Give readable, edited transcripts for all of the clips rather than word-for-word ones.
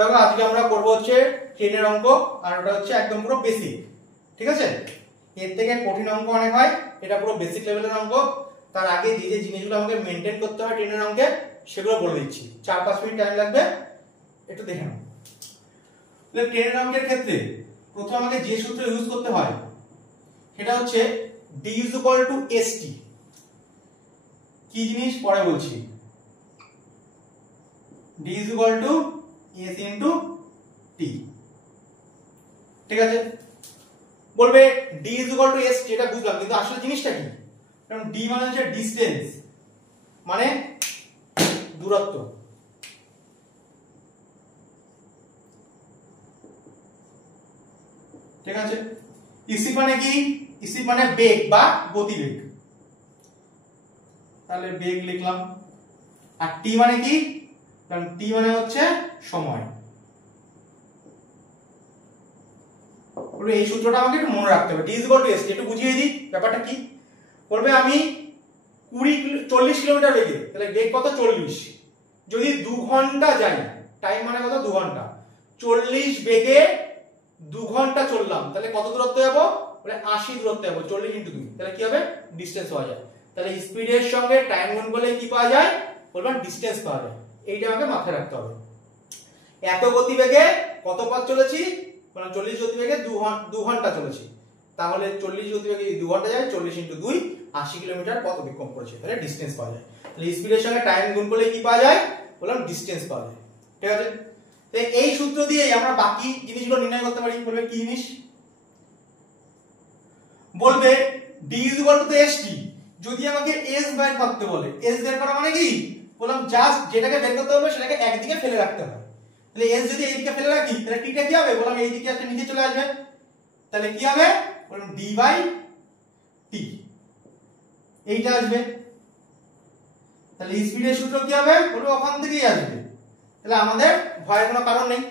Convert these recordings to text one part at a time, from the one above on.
তবে আজকে আমরা করব হচ্ছে ট্রেনের অঙ্ক, আর ওটা হচ্ছে একদম পুরো বেসিক। ঠিক আছে, এর থেকে কঠিন অঙ্ক অনেক হয়, এটা পুরো বেসিক লেভেলের অঙ্ক। তার আগে যে যে জিনিসগুলো আমাকে মেনটেন করতে হয় ট্রেনের অঙ্কে সেগুলো বলে দিচ্ছি। 4-5 মিনিট টাইম লাগবে, একটু দেখে নাও। ট্রেনের অঙ্কের ক্ষেত্রে প্রথমে আমাকে যে সূত্র ইউজ করতে হয় সেটা হচ্ছে d = st। কি জিনিস পরে বলছি। d = s * t। ঠিক আছে, বলবে d = s, যেটা বুঝলাম, কিন্তু আসলে জিনিসটা কি? কারণ d মানে হচ্ছে ডিসটেন্স, মানে দূরত্ব। ঠিক আছে, ইসি মানে কি? ইসি মানে বেগ বা গতিবেগ, তাহলে বেগ লিখলাম। আর টি মানে কি? কারণ টি মানে হচ্ছে সময়। এই সূত্রটা আমাকে একটু মনে রাখতে হবে। d = s, একটু বুঝিয়ে দিই ব্যাপারটা কি। বলবে আমি 40 কিলোমিটার বেগে, তাহলে বেগ কত? 40। যদি 2 ঘন্টা যাই, টাইম মানে কত? 2 ঘন্টা। 40 বেগে 2 ঘন্টা চললাম, তাহলে কত দূরত্ব যাব? বলে 80 দূরত্ব যাব। 40 × 2, তাহলে কি হবে? ডিসটেন্স পাওয়া যায়। তাহলে স্পিডের সঙ্গে টাইম গুণ করলে কি পাওয়া যায়? বলবেন ডিসটেন্স পাওয়া যায়। এইটা আমাকে মাথায় রাখতে হবে। এত গতিবেগে কত পথ চলেছি? মানে 40 গতিবেগে 2 ঘন্টা চলেছি, তাহলে 40 গতিবেগে 2 ঘন্টা যায়, 40 × 2 80 কিলোমিটার পথ অতিক্রম করেছে, তাহলে ডিসটেন্স পাওয়া যায়। তাহলে স্পিডের সঙ্গে টাইম গুণ করলে কি পাওয়া যায়? বললাম ডিসটেন্স পাওয়া যায়। ঠিক আছে, তো এই সূত্র দিয়ে আমরা বাকি জিনিসগুলো নির্ণয় করতে পারি। বলবে কি জিনিস? বলবে d = st। যদি আমাকে s বের করতে বলে, s বের করা মানে কি? বললাম জাস্ট যেটাকে বের করতে হবে সেটাকে একদিকে ফেলে রাখতে হবে। তাহলে s যদি এইদিকে ফেলে রাখি, তাহলে t টা কি হবে? বললাম এইদিকে একটা নিচে চলে আসবে, তাহলে কি হবে? বললাম d/t, এইটা আসবে। তাহলে স্পিডের সূত্র কি হবে? বলবো ওখান থেকেই আসবে, তাহলে আমাদের ভয়ের কোনো কারণ নেই।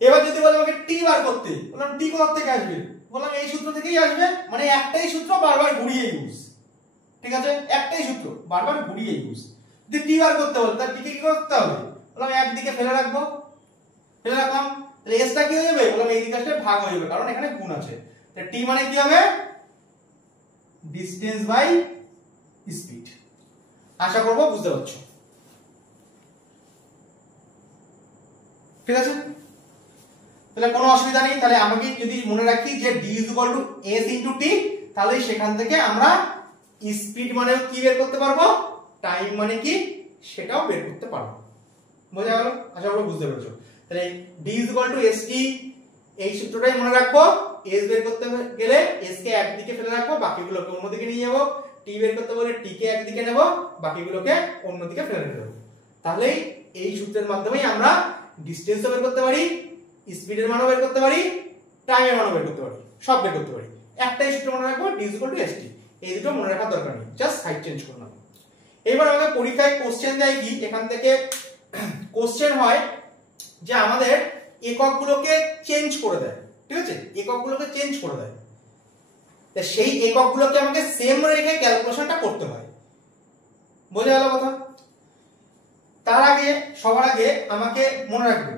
এবার যদি বলে আমাকে t বার করতে, বললাম t কোথা থেকে আসবে? বললাম এই সূত্র থেকেই আসবে, মানে একটাই সূত্র বারবার ঘুরিয়ে ইউজ। ঠিক আছে, একটাই সূত্র বারবার ঘুরিয়ে ইউজ। যদি t বার করতে বলে, তাহলে t কে কি করতে হবে? বললাম একদিকে ফেলে রাখবো, ফেলে রাখলাম, তাহলে s টা কি হয়ে যাবে? বললাম এই দিকে আসলে ভাগ হয়ে যাবে, কারণ এখানে গুণ আছে। তাহলে t মানে কি হবে? Distance by speed. আশা করব বুঝতে পারছো। ঠিক আছে, তাহলে কোনো অসুবিধা নেই। তাহলে আমাকে যদি মনে রাখি যে d = s * t, তাহলে সেখান থেকে আমরা স্পিড মানে কি বের করতে পারবো, টাইম মানে কি সেটাও বের করতে পারবো। বোঝা গেল? আশা করি বুঝতে পেরেছো। তাহলে d = st, এই সূত্রটাই মনে রাখবো। s বের করতে গেলে s কে একদিকে ফেলে রাখবো, বাকিগুলোকে অন্যদিকে নিয়ে যাব। t বের করতে বলে t কে একদিকে নেব, বাকিগুলোকে অন্যদিকে ফেলে দেব। তাহলে এই সূত্রের মাধ্যমেই আমরা ডিসটেন্সও বের করতে পারি, স্পিডের মানও বের করতে পারি, টাইমের মানও বের করতে পারি, সব বের করতে পারি। একটাই সূত্র মনে রাখবো, d = st। এই দুটো মনে রাখার দরকার নেই, জাস্ট সাইড চেঞ্জ করলাম। এবার আমাদের পরীক্ষায় কোশ্চেন দেয় কি, এখান থেকে কোশ্চেন হয় যে আমাদের এককগুলোকে চেঞ্জ করে দেয়। ঠিক আছে, এককগুলোকে চেঞ্জ করে দেয়, তা সেই এককগুলোকে আমাকে সেম রেখে ক্যালকুলেশনটা করতে হয়। বোঝা গেল কথা? তার আগে সবার আগে আমাকে মনে রাখবে,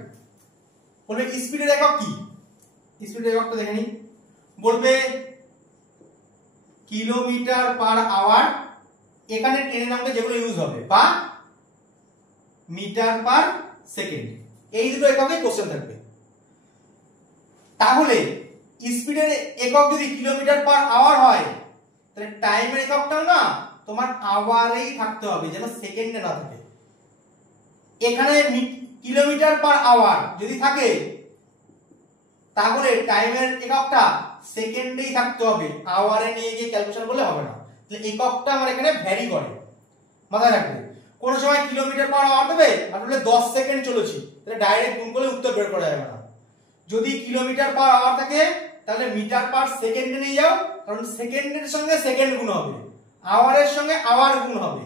বলবে স্পিডের একক কি? স্পিডের এককটা দেখে নিই। বলবে কিলোমিটার/আওয়ার, এখানে ট্রেনের অঙ্কে যেগুলো ইউজ হবে, বা মিটার/সেকেন্ড, এই দুটো এককে কোশ্চেন থাকবে। তাহলে স্পিডের একক যদি কিলোমিটার/আওয়ার হয়, তাহলে টাইমের এককটাও না তোমার আওয়ারেই থাকতে হবে, যেন সেকেন্ডে না থাকে। এখানে কিলোমিটার/আওয়ার যদি থাকে, তাহলে টাইমের এককটা সেকেন্ডেই থাকতে হবে, আওয়ারে নিয়ে গিয়ে ক্যালকুলেশন করলে হবে না। তাহলে এককটা আমার এখানে ভ্যারি করে, মাথায় রাখবে। কোন সময় কিলোমিটার/আওয়ার দেবে, আর বলে 10 সেকেন্ড চলেছি, তাহলে ডাইরেক্ট গুণ করলে উত্তর বের করা যাবে না। যদি কিলোমিটার/আওয়ার থাকে, তাহলে মিটার/সেকেন্ডে নিয়ে যাও, কারণ সেকেন্ডের সঙ্গে সেকেন্ড গুণ হবে, আওয়ারের সঙ্গে আওয়ার গুণ হবে,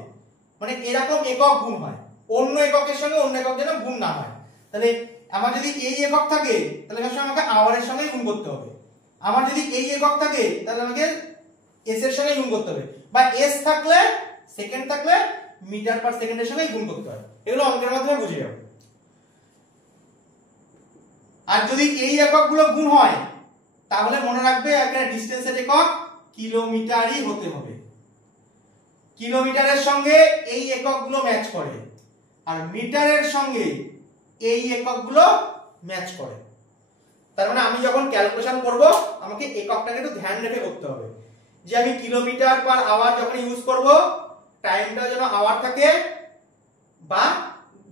মানে এরকম একক গুণ হয়। অন্য এককের সঙ্গে অন্য একক যেন গুণ না হয়। তাহলে আমার যদি এই একক থাকে, তাহলে আমাকে আওয়ারের সঙ্গে গুণ করতে হবে। আমার যদি এই একক থাকে, তাহলে আমাকে এস এর সঙ্গে গুণ করতে হবে, বা এস থাকলে, সেকেন্ড থাকলে মিটার/সেকেন্ডের সঙ্গে গুণ করতে হয়। এগুলো অঙ্কের মাধ্যমে বুঝে যাবে। আর যদি এই এককগুলো গুণ হয় তাহলে মনে রাখবে এখানে ডিসটেন্সের একক কিলোমিটারই হতে হবে। কিলোমিটারের সঙ্গে এই এককগুলো ম্যাচ করে আর মিটারের সঙ্গে এই এককগুলো ম্যাচ করে। তার মানে আমি যখন ক্যালকুলেশন করব আমাকে এককটাকে একটু ধ্যান রেখে করতে হবে যে আমি কিলোমিটার পার আওয়ার যখন ইউজ করব টাইমটা যেন আওয়ার থাকে বা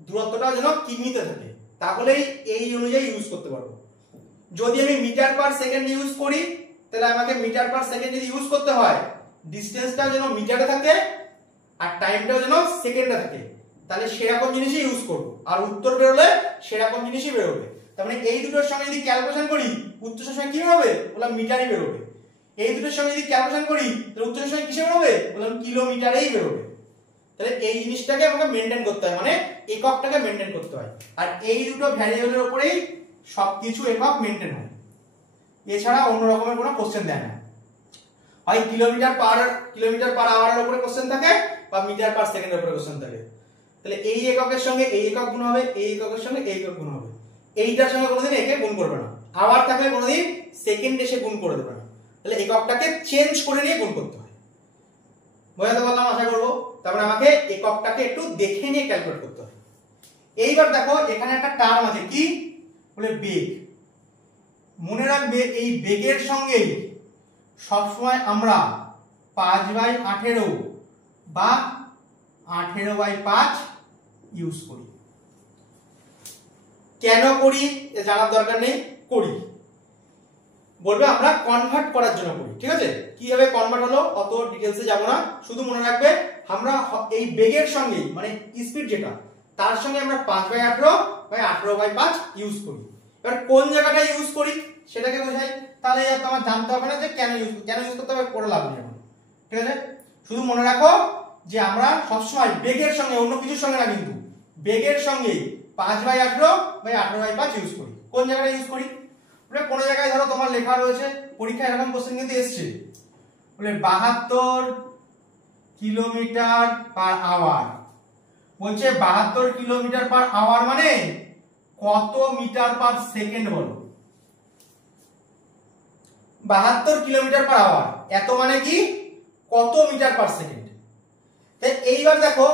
দূরত্বটা যেন কিমিতে থাকে, তাহলেই এই অনুযায়ী ইউজ করতে পারবো। যদি আমি মিটার পার সেকেন্ড ইউজ করি তাহলে আমাকে মিটার পার সেকেন্ড যদি ইউজ করতে হয় ডিসটেন্সটা যেন মিটারে থাকে আর টাইমটাও যেন সেকেন্ডে থাকে, তাহলে সেরকম জিনিসই ইউজ করব আর উত্তর বেরোলে সেরকম জিনিসই বেরোবে। তার মানে এই দুটোর সঙ্গে যদি ক্যালকুলেশন করি উত্তরের সঙ্গে কি হবে বললাম মিটারই বেরোবে। এই দুটোর সঙ্গে যদি ক্যালকুলেশন করি তাহলে উত্তরের সঙ্গে কিসে বেরোবে বললাম কিলোমিটারেই বেরোবে। তাহলে এই জিনিসটাকে আমাকে মেনটেন করতে হয়, মানে এককটাকে মেনটেন করতে হয়। আর এই দুটো ভ্যারিয়েবলের উপরেই সবকিছু একক মেনটেন হয়, এছাড়া অন্য রকমের কোনো কোশ্চেন দেয় না। হয় কিলোমিটার পার আওয়ারের উপরে কোশ্চেন থাকে বা মিটার পার সেকেন্ডের উপরে কোশ্চেন থাকে। তাহলে এই এককের সঙ্গে এই একক গুণ হবে, এই এককের সঙ্গে এই একক গুণ হবে, এইটার সঙ্গে কোনোদিন একে গুণ করবে না। আওয়ার থাকলে কোনোদিন সেকেন্ড এসে গুণ করে দেবে না। তাহলে এককটাকে চেঞ্জ করে নিয়ে গুণ করতে হয়। বোঝাতে পারলাম আশা করবো। তারপরে আমাকে এককটাকে একটু দেখে নিয়ে ক্যালকুলেট করতে হয়। এইবার দেখো এখানে একটা টার্ম আছে কি বলে বেগ। মনে রাখবে এই বেগের সঙ্গেই সবসময় আমরা 5/18 বা 18/5 ইউজ করি। কেন করি জানার দরকার নেই, করি। বলবে আমরা কনভার্ট করার জন্য করি, ঠিক আছে? কিভাবে কনভার্ট হলো অত ডিটেইলসে যাব না, শুধু মনে রাখবে আমরা এই বেগের সঙ্গে মানে স্পিড যেটা তার সঙ্গে আমরা 5/18/18/5 ইউজ করি। এবার কোন জায়গাটা ইউজ করি সেটাকে বোঝাই, তাহলে তোমার জানতে হবে না যে কেন ইউজ করতে হবে, করে লাভ নেই। ঠিক আছে, শুধু মনে রাখো যে আমরা সবসময় বেগের সঙ্গে, অন্য কিছুর সঙ্গে না, কিন্তু বেগের সঙ্গে 5/18/18/5 ইউজ করি। কোন জায়গাটা ইউজ করি? কোন জায়গায় ধরো তোমার লেখা রয়েছে, পরীক্ষায় এরকম কোশ্চেন কিন্তু এসছে, বলে 72 কিলোমিটার পার আওয়ার। বলছে 72 কিলোমিটার পার আওয়ার মানে কত মিটার পার সেকেন্ড বলো? 72 কিলোমিটার পার আওয়ার এত মানে কি কত মিটার পার সেকেন্ড। তাই এইবার দেখো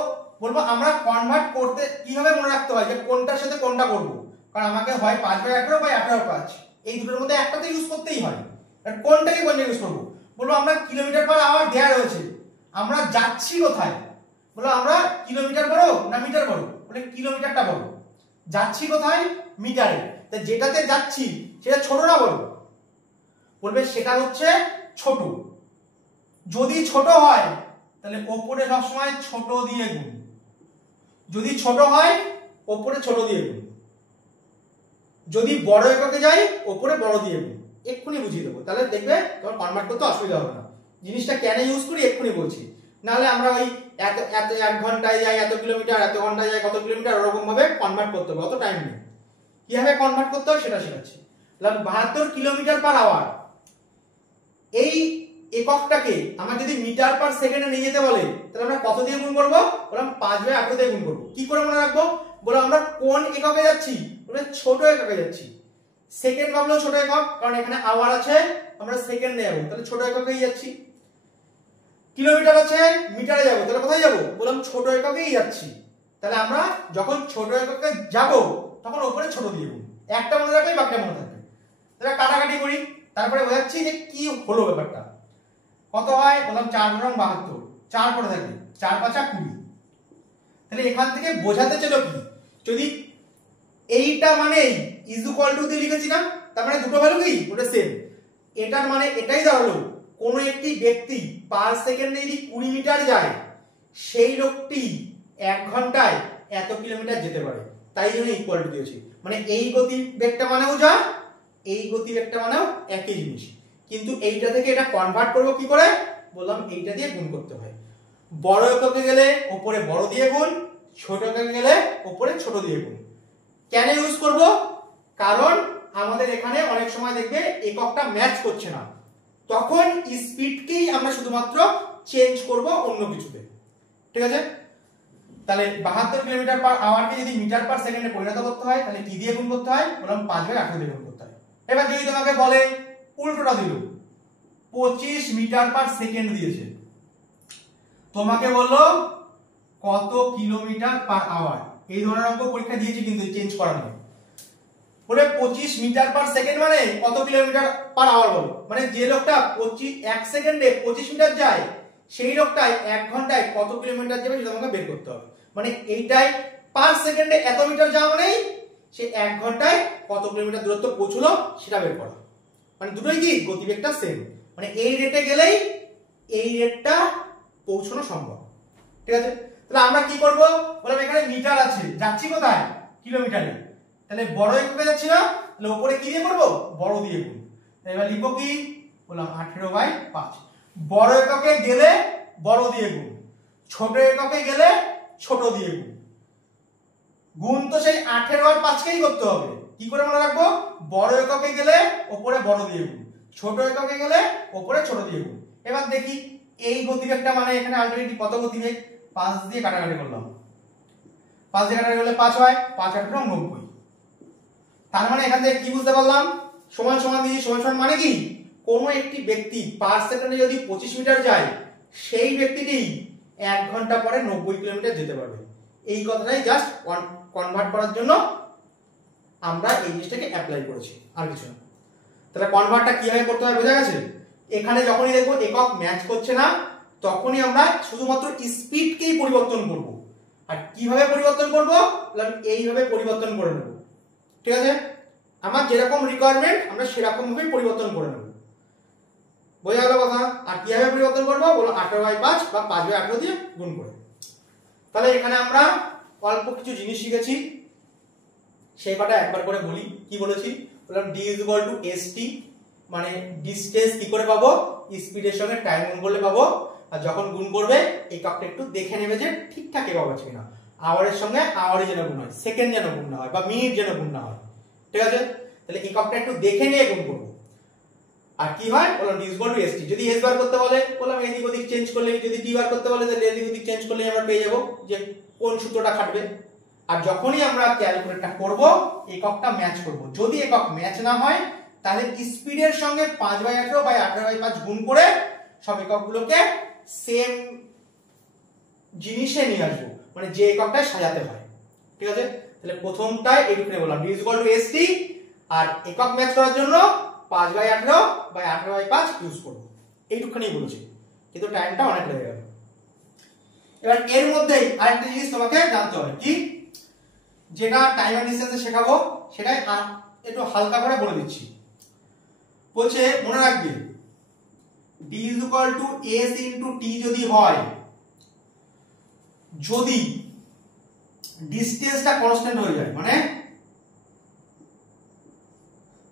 বলবো আমরা কনভার্ট করতে কিভাবে মনে রাখতে হয় যে কোনটার সাথে কোনটা করব, কারণ আমাকে হয় 5/18 বা 18/5 এই দুটোর মধ্যে একটাতে ইউজ করতেই হয়। আর কোনটাকে কোনটা ইউজ করব? বলবো আমরা কিলোমিটার পার আওয়ার দেয়া রয়েছে, আমরা যাচ্ছি কোথায়? বলো আমরা কিলোমিটার বড় না মিটার বড়? বলে কিলোমিটারটা বড়। যাচ্ছি কোথায়? মিটারে। তাই যেটাতে যাচ্ছি সেটা ছোট না বড়? বলবে সেটা হচ্ছে ছোট। যদি ছোট হয় তাহলে ওপরে সবসময় ছোট দিয়ে গুণ, যদি ছোট হয় ওপরে ছোট দিয়ে গুণ, যদি বড় এককে যাই ওপরে বড় দিয়ে গুণ। এক্ষুনি বুঝিয়ে দেবো, তাহলে দেখবে তোমার কনভার্ট করতে অসুবিধা হবে না। জিনিসটা কেন ইউজ করি এক্ষুনি বলছি, নাহলে আমরা ওই এত 1 ঘন্টায় যাই এত কিলোমিটার, এত ঘন্টায় যাই কত কিলোমিটার, ওরকম ভাবে কনভার্ট করতে হবে, অত টাইম নেই। কিভাবে কনভার্ট করতে হয় সেটা শেখাচ্ছি। 72 কিলোমিটার পার আওয়ার এই এককটাকে আমরা যদি মিটার পার সেকেন্ডে নিয়ে যেতে বলে তাহলে আমরা কত দিয়ে গুণ করব? বললাম 5/18 দিয়ে গুণ করব। কি করে মনে রাখবো? বলো আমরা কোন এককে যাচ্ছি? বলে ছোট এককে যাচ্ছি। সেকেন্ড ভাবলেও ছোট একক, কারণ এখানে আওয়ার আছে, আমরা সেকেন্ডে যাব, তাহলে ছোট এককেই যাচ্ছি। কিলোমিটার আছে, মিটারে যাব, তাহলে কোথায় যাব? বললাম ছোট এককেই যাচ্ছি। তাহলে আমরা যখন ছোট এককে যাব তখন উপরে ছোট দিয়ে গুণ। একটা মনে রাখলেই বাকিটা মনে থাকবে। তাহলে কাটাকাটি করি, তারপরে বোঝাচ্ছি যে কি হলো ব্যাপারটা। কত হয়? বললাম 4×72, 4 করে থাকবে, 4×5 = 20। তাহলে এখান থেকে বোঝাতে চলো কি, যদি এইটা মানে ইজ ইকুয়াল টু দিয়ে লিখেছি না, তার মানে দুটো ভ্যালু কি ওটা সেম। এটার মানে এটাই দাঁড়ালো কোন একটি ব্যক্তি পার সেকেন্ডে যদি 20 মিটার যায় সেই লোকটি 1 ঘন্টায় এত কিলোমিটার যেতে পারে, তাই জন্য ইকুয়াল টু দিয়েছি। মানে এই গতি বেগটা মানেও যা, এই গতি বেগটা মানেও একই জিনিস, কিন্তু এইটা থেকে এটা কনভার্ট করব কি করে? বললাম এইটা দিয়ে গুণ করতে হয়। বড় এককে গেলে উপরে বড় দিয়ে গুণ, ছোট এককে গেলে উপরে ছোট দিয়ে গুণ। কেন ইউজ করব? কারণ আমাদের এখানে অনেক সময় দেখবে এককটা ম্যাচ করছে না, তখন স্পিডকেই আমরা শুধুমাত্র চেঞ্জ করব অন্য কিছুতে। ঠিক আছে, তাহলে 72 কিলোমিটার পার আওয়ারকে যদি মিটার পার সেকেন্ডে পরিণত করতে হয় তাহলে কি দিয়ে গুণ করতে হয়? বললাম 5/18 দিয়ে গুণ করতে হয়। এবার যদি তোমাকে বলে উল্টোটা দিল, 25 মিটার পার সেকেন্ড দিয়েছে, তোমাকে বললো কত কিলোমিটার পার আওয়ার, এই ধরনের অঙ্ক পরীক্ষা দিয়েছে কিন্তু চেঞ্জ করা নেই। বলে 25 মিটার পার সেকেন্ড মানে কত কিলোমিটার পার আওয়ার বলো, মানে যে লোকটা 1 সেকেন্ডে 25 মিটার যায় সেই লোকটাই 1 ঘন্টায় কত কিলোমিটার যাবে সেটা তোমাকে বের করতে হবে। মানে এইটাই পার সেকেন্ডে এত মিটার যাওয়া মানে সে 1 ঘন্টায় কত কিলোমিটার দূরত্ব পৌঁছলো সেটা বের করা। মানে দুটোই কি গতিবেগটা সেম, মানে এই রেটে গেলেই এই রেটটা পৌঁছানো সম্ভব। ঠিক আছে, তাহলে আমরা কি করব? বললাম এখানে মিটার আছে, যাচ্ছি কোথায়? কিলোমিটারে। তাহলে বড় এককে যাচ্ছি না, তাহলে উপরে কি দিয়ে করব? বড় দিয়ে গুণ। এবার লিখব কি? বললাম 18/5। বড় এককে গেলে বড় দিয়ে গুণ, ছোট এককে গেলে ছোট দিয়ে গুণ। গুণ তো সেই 18/5 কেই করতে হবে। কি করে মনে রাখবো? বড় এককে গেলে উপরে বড় দিয়ে গুণ, ছোট এককে গেলে উপরে ছোট দিয়ে গুণ। এবার দেখি এই গতিবেগটা মানে এখানে আলটিমেটলি কত গতিবেগ? 5 দিয়ে কাটাকাটি করলাম, 5 দিয়ে কাটাকাটি করলে 5 হয়, 5×8 = 90। তার মানে এখান থেকে কি বুঝতে পারলাম? সমান সমান দিয়ে সমান সমান মানে কি? কোন একটি ব্যক্তি পার সেকেন্ডে যদি 25 মিটার যায় সেই ব্যক্তিটি 1 ঘন্টা পরে 90 কিলোমিটার যেতে পারবে। এই কথাটাই জাস্ট কনভার্ট করার জন্য আমরা এই জিনিসটাকে অ্যাপ্লাই করেছি, আর কিছু না। তাহলে কনভার্টটা কিভাবে করতে হয় বোঝা গেছে? এখানে যখনই দেখবো একক ম্যাচ করছে না তখনই আমরা শুধুমাত্র স্পিডকেই পরিবর্তন করব। আর কিভাবে পরিবর্তন করব? এইভাবে পরিবর্তন করে নেব। ঠিক আছে, আমার যেরকম রিকোয়ারমেন্ট আমরা সেরকম ভাবে পরিবর্তন করে নেব। বোঝা গেল কথা? আর কিভাবে পরিবর্তন করব? বলো 18/5 বা 5/18 দিয়ে গুণ করে। তাহলে এখানে আমরা অল্প কিছু জিনিস শিখেছি, সেই কটা একবার করে বলি। কি বলেছি? বললাম d = st, মানে ডিসটেন্স কি করে পাবো? স্পিডের সঙ্গে টাইম গুণ করলে পাবো। আর যখন গুণ করবে এককটা একটু দেখে নেবে যে ঠিকঠাক একক আছে কিনা। আওয়ারের সঙ্গে আওয়ারই যেন গুণ হয়, সেকেন্ড যেন গুণ না হয়, বা মিনিট যেন গুণ না হয়। ঠিক আছে, তাহলে এককটা একটু দেখে নিয়ে গুণ করবো। আর কি হয়? বললাম d = st। যদি s বার করতে বলে বললাম এদিক ওদিক চেঞ্জ করলে, যদি t বার করতে বলে তাহলে এদিক ওদিক চেঞ্জ করলে আমরা পেয়ে যাবো যে কোন সূত্রটা খাটবে। আর যখনই আমরা ক্যালকুলেটটা করব এককটা ম্যাচ করব। যদি একক ম্যাচ না হয় তাহলে স্পিডের সঙ্গে 5/18 বা 18/5 গুণ করে সব এককগুলোকে সেম জিনিসে নিয়ে আসবো, মানে যে এককটা সাজাতে হয়। ঠিক আছে, তাহলে প্রথমটাই এইটুকুনে বললাম d = st, আর একক ম্যাচ করার জন্য 5/18 বা 18/5 ইউজ করব। এইটুকুনি বলেছি, কিন্তু টাইমটা অনেক লেগে গেল। এবার এর মধ্যেই আরেকটা জিনিস তোমাকে জানতে হবে, কি? যেটা টাইম এন্ড ডিসটেন্সে শেখাবো সেটাই একটু হালকা করে বলে দিচ্ছি। বলছে মনে রাখবে d = s * t যদি হয়, যদি ডিসটেন্সটা কনস্ট্যান্ট হয়ে যায়, মানে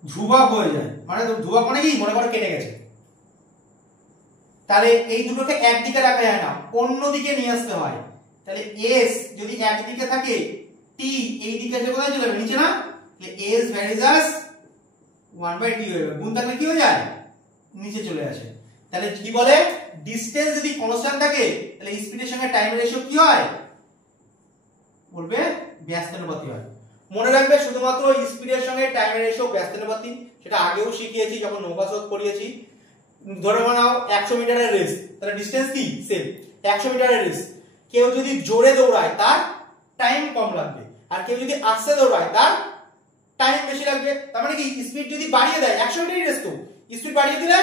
ধ্রুবক হয়ে যায়, মানে ধ্রুবক মানে কি? মনে করো কেটে গেছে, তাহলে এই দুটোকে একদিকে রাখা যায় না, অন্য দিকে নিয়ে আসতে হয়। তাহলে s যদি একদিকে থাকে, t এই দিকে যে কোথায় চলে যাবে? নিচে না? তাহলে s ভ্যারিজ আস 1/t হয়ে যাবে। গুণ থাকলে কি হয়ে যায়? নিচে চলে আসে। তাহলে কি বলে? ডিসটেন্স যদি কনস্ট্যান্ট থাকে তাহলে স্পিডের সঙ্গে টাইম রেশিও কি হয়? বলবে ব্যস্তানুপাতি হয়। মনে রাখবে শুধুমাত্র স্পিডের সঙ্গে টাইম রেশিও ব্যস্তানুপাতি, সেটা আগেও শিখিয়েছি যখন নৌকা স্রোত করিয়েছি। ধরে নাও 100 মিটারের রেস, তাহলে ডিসটেন্স কি? সেম। 100 মিটারের রেস, কেউ যদি জোরে দৌড়ায় তার টাইম কম লাগবে, আর কেউ যদি আস্তে দৌড়ায় তার টাইম বেশি লাগবে। তার মানে কি? স্পিড যদি বাড়িয়ে দেয়, 100 মিটারের রেস তো স্পিড বাড়িয়ে দিলে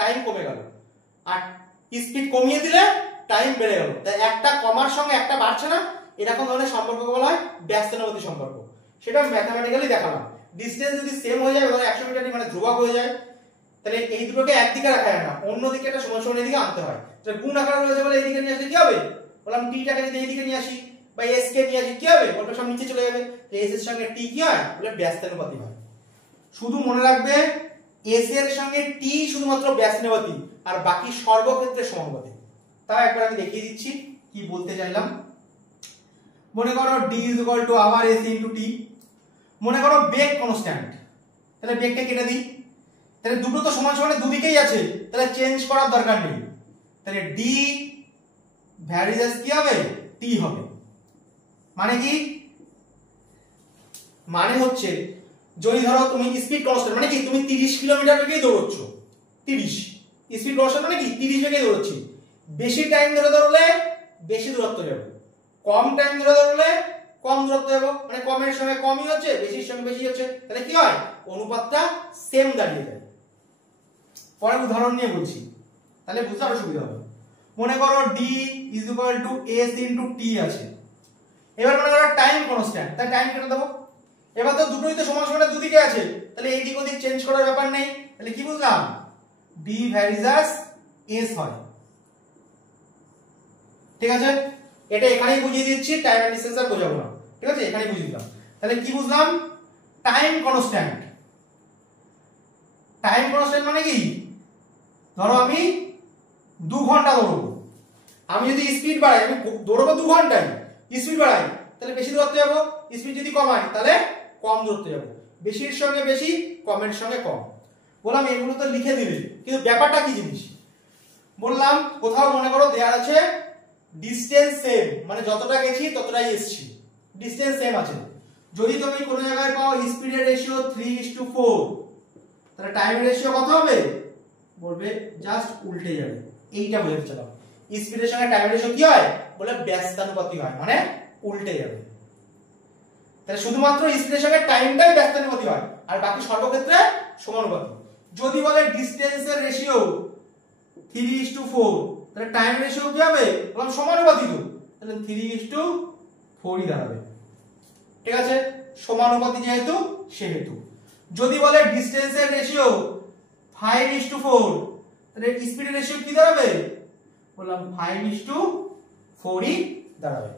টাইম কমে গেল, আর স্পিড কমিয়ে দিলে টাইম বেড়ে গেল। তাই একটা কমার সঙ্গে একটা বাড়ছে না, এরকম ধরনের সম্পর্ককে বলা হয় ব্যস্তানুপাতি সম্পর্ক। সেটা ম্যাথমেটিক্যালি দেখালাম। ডিসটেন্স যদি সেম হয়ে যায়, ধরো 100 মিটারই মানে ধ্রুবক হয়ে যায়, তাহলে এই দুটোকে একদিকে রাখা যায় না, অন্য দিকে একটা সমান সমান এদিকে আনতে হয়। তাহলে গুণ আকারে রয়েছে বলে এইদিকে নিয়ে আসলে কি হবে? বললাম t টাকে যদি এইদিকে নিয়ে আসি বা s কে নিয়ে আসি কি হবে? ওটা সব নিচে চলে যাবে। তো s এর সঙ্গে t কি হয়? বলে ব্যস্তানুপাতি হয়। শুধু মনে রাখবে s এর সঙ্গে t শুধুমাত্র ব্যস্তানুপাতি, আর বাকি সর্বক্ষেত্রে সমানুপাতি। তাও একবার আমি দেখিয়ে দিচ্ছি কি বলতে চাইলাম। মনে করো d = আবার s * t। মনে করো বেগ কনস্ট্যান্ট, তাহলে বেগটা কেটে দিই। তাহলে দুটো তো সমান সমান দুদিকেই আছে, তাহলে চেঞ্জ করার দরকার নেই। তাহলে d ভ্যারিজ কি হবে? t হবে। মানে কি, মানে হচ্ছে যদি ধরো তুমি স্পিড কনস্ট্যান্ট মানে কি তুমি 30 কিলোমিটার বেগে দৌড়চ্ছ, 30 স্পিড কনস্ট্যান্ট মানে কি 30 বেগে দৌড়চ্ছি, বেশি টাইম ধরে দৌড়লে বেশি দূরত্ব যাব, কম টাইম ধরে দৌড়লে কম দূরত্ব যাব, মানে কমের সঙ্গে কমই হচ্ছে, বেশির সঙ্গে বেশি হচ্ছে, তাহলে কি হয় অনুপাতটা সেম দাঁড়িয়ে যায়। পরের উদাহরণ নিয়ে বলছি, তাহলে বুঝতে আরো সুবিধা হবে। মনে করো d is equal to s into t আছে, এবার মনে করো টাইম কনস্ট্যান্ট, তাই টাইম কেটে দেবো। এবার তো দুটোই তো সমান সমান দুদিকে আছে, তাহলে এই দিক ওদিক চেঞ্জ করার ব্যাপার নেই, তাহলে কি বুঝলাম d varies as s হয়। ঠিক আছে, এটা এখানেই বুঝিয়ে দিচ্ছি, টাইম এন্ড ডিসটেন্স আর বোঝাবো না, ঠিক আছে, এখানেই বুঝিয়ে দিলাম। তাহলে কি বুঝলাম, টাইম কনস্ট্যান্ট, টাইম কনস্ট্যান্ট মানে কি ধরো আমি 2 ঘন্টা দৌড়বো, আমি যদি স্পিড বাড়াই, আমি দৌড়বো 2 ঘন্টায়, স্পিড বাড়াই তাহলে বেশি দূরত্ব যাবো, স্পিড যদি কমাই তাহলে কম দূরত্ব যাবো, বেশির সঙ্গে বেশি কমের সঙ্গে কম। বললাম এগুলো তো লিখে দিলে, কিন্তু ব্যাপারটা কি জিনিস বললাম, কোথাও মনে করো দেয়া আছে ডিসটেন্স সেম, মানে যতটা গেছি ততটাই এসেছি, ডিসটেন্স সেম আছে, যদি তুমি কোনো জায়গায় পাও স্পিডের রেশিও 3:4, তাহলে টাইমের রেশিও কত হবে, বলবে জাস্ট উল্টে যাবে, এইটা বোঝাতে চাইলাম। স্পিডের সঙ্গে টাইমের রেশিও কি হয় বলে ব্যস্তানুপাতিক হয়, মানে উল্টে যাবে। তাহলে শুধুমাত্র স্পিডের সঙ্গে টাইমটাই ব্যস্তানুপাতিক হয়, আর বাকি সর্বক্ষেত্রে সমানুপাতিক। যদি বলে ডিসটেন্সের রেশিও 3:4, তাহলে টাইম রেশিও কি হবে বললাম সমানুপাতিক, তাহলে 3:4ই দাঁড়াবে। ঠিক আছে, সমানুপাতিক যেহেতু সেহেতু। যদি বলে ডিসটেন্সের রেশিও 5:4, তাহলে স্পিডের রেশিও কি দাঁড়াবে বললাম 5:4ই দাঁড়াবে।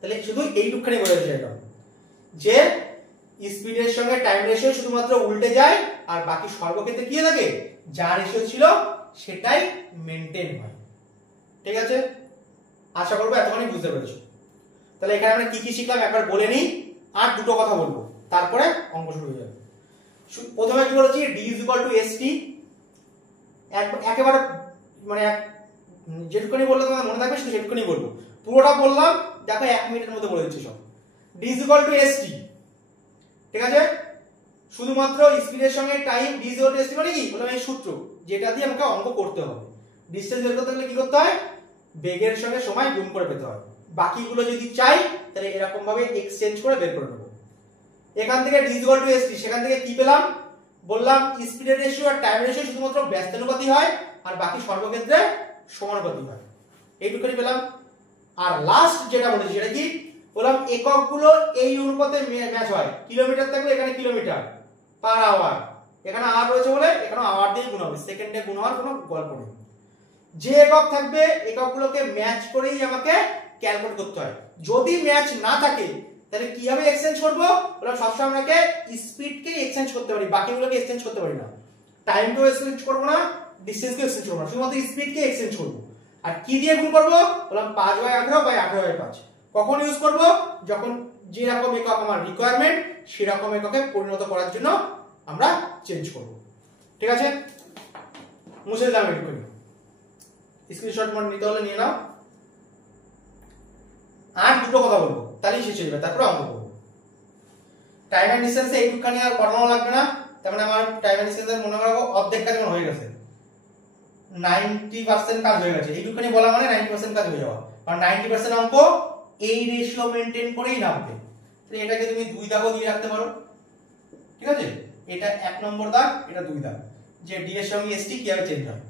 তাহলে শুধু এইটুকুখানি বোঝাতে চাইলাম যে স্পিডের সঙ্গে টাইম রেশিও শুধুমাত্র উল্টে যায়, আর বাকি সর্বক্ষেত্রে কি থাকে যা রেশিও ছিল সেটাই মেইনটেইন হয়। ঠিক আছে, আশা করবো এতখানি বুঝতে পেরেছো। তাহলে এখানে আমরা কি কি শিখলাম একবার বলে নিই, আর দুটো কথা বলবো, তারপরে অঙ্ক শুরু হয়ে যাবে। প্রথমে কি বলেছি d is equal to st, একেবারে মানে যেটুকুনি বললে তোমাদের মনে থাকবে সেটুকুনি বলবো, পুরোটা বললাম দেখো 1 মিনিটের মধ্যে বলে দিচ্ছি সব। d is equal to st, ঠিক আছে, শুধুমাত্র স্পিডের সঙ্গে time d is equal to st মানে কি বললাম এই সূত্র যেটা দিয়ে আমাকে অঙ্ক করতে হবে। ডিসটেন্স বের করতে গেলে কি করতে হয় বেগের সঙ্গে সময় গুণ করে পেতে হয়, বাকিগুলো যদি চাই তাহলে এরকম ভাবে এক্সচেঞ্জ করে বের করে নেব। এখান থেকে d is equal to st, সেখান থেকে কি পেলাম বললাম স্পিডের রেশিও আর টাইম রেশিও শুধুমাত্র ব্যস্তানুপাতিক হয়, আর বাকি সর্বক্ষেত্রে সমানুপাতিক হয়, এইটুকুনি পেলাম। আর লাস্ট যেটা বলেছি সেটা কি বললাম এককগুলো এই অনুপাতে ম্যাচ হয়, কিলোমিটার থাকলে এখানে কিলোমিটার পার আওয়ার, এখানে আওয়ার রয়েছে বলে এখানে আওয়ার দিয়ে গুণ হবে, সেকেন্ডে গুণ হওয়ার কোনো গল্প নেই। যে একক থাকবে এককগুলোকে ম্যাচ করেই আমাকে ক্যালকুলেট করতে হয়, যদি ম্যাচ না থাকে তাহলে কিভাবে এক্সচেঞ্জ করব বললাম সবসময় আমাকে স্পিডকে এক্সচেঞ্জ করতে পারি, বাকিগুলোকে এক্সচেঞ্জ করতে পারি না, টাইমকেও এক্সচেঞ্জ করব না, ডিসটেন্সকেও এক্সচেঞ্জ করব না, শুধুমাত্র স্পিডকে এক্সচেঞ্জ করব। আর কি দিয়ে গুণ করব বললাম 5/18/18/5। কখন ইউজ করব যখন যেরকম একক আমার রিকোয়ারমেন্ট সেরকম এককে পরিণত করার জন্য আমরা চেঞ্জ করব। ঠিক আছে, মুছে দিলাম একটু, স্ক্রিনশট মনে নিতে হলে নিয়ে নাও। আর দুটো কথা বলবো তাহলেই শেষ হয়ে যাবে, তারপরে অঙ্ক করবো। টাইম এন্ড ডিসটেন্সে এইটুখানি আর পড়ানো লাগবে না, তার মানে আমার টাইম এন্ড ডিসটেন্সের মনে করো অর্ধেক কাজ আমার হয়ে গেছে, 90% কাজ হয়ে গেছে। এইটুখানি বলা মানে 90% কাজ হয়ে যাওয়া, কারণ 90% অঙ্ক এই রেশিও মেইনটেইন করেই নামবে। তাহলে এটাকে তুমি 2 দাগও দিয়ে রাখতে পারো, ঠিক আছে, এটা 1 নম্বর দাগ, এটা 2 দাগ, যে d এর সঙ্গে st কিভাবে চেঞ্জ হয়।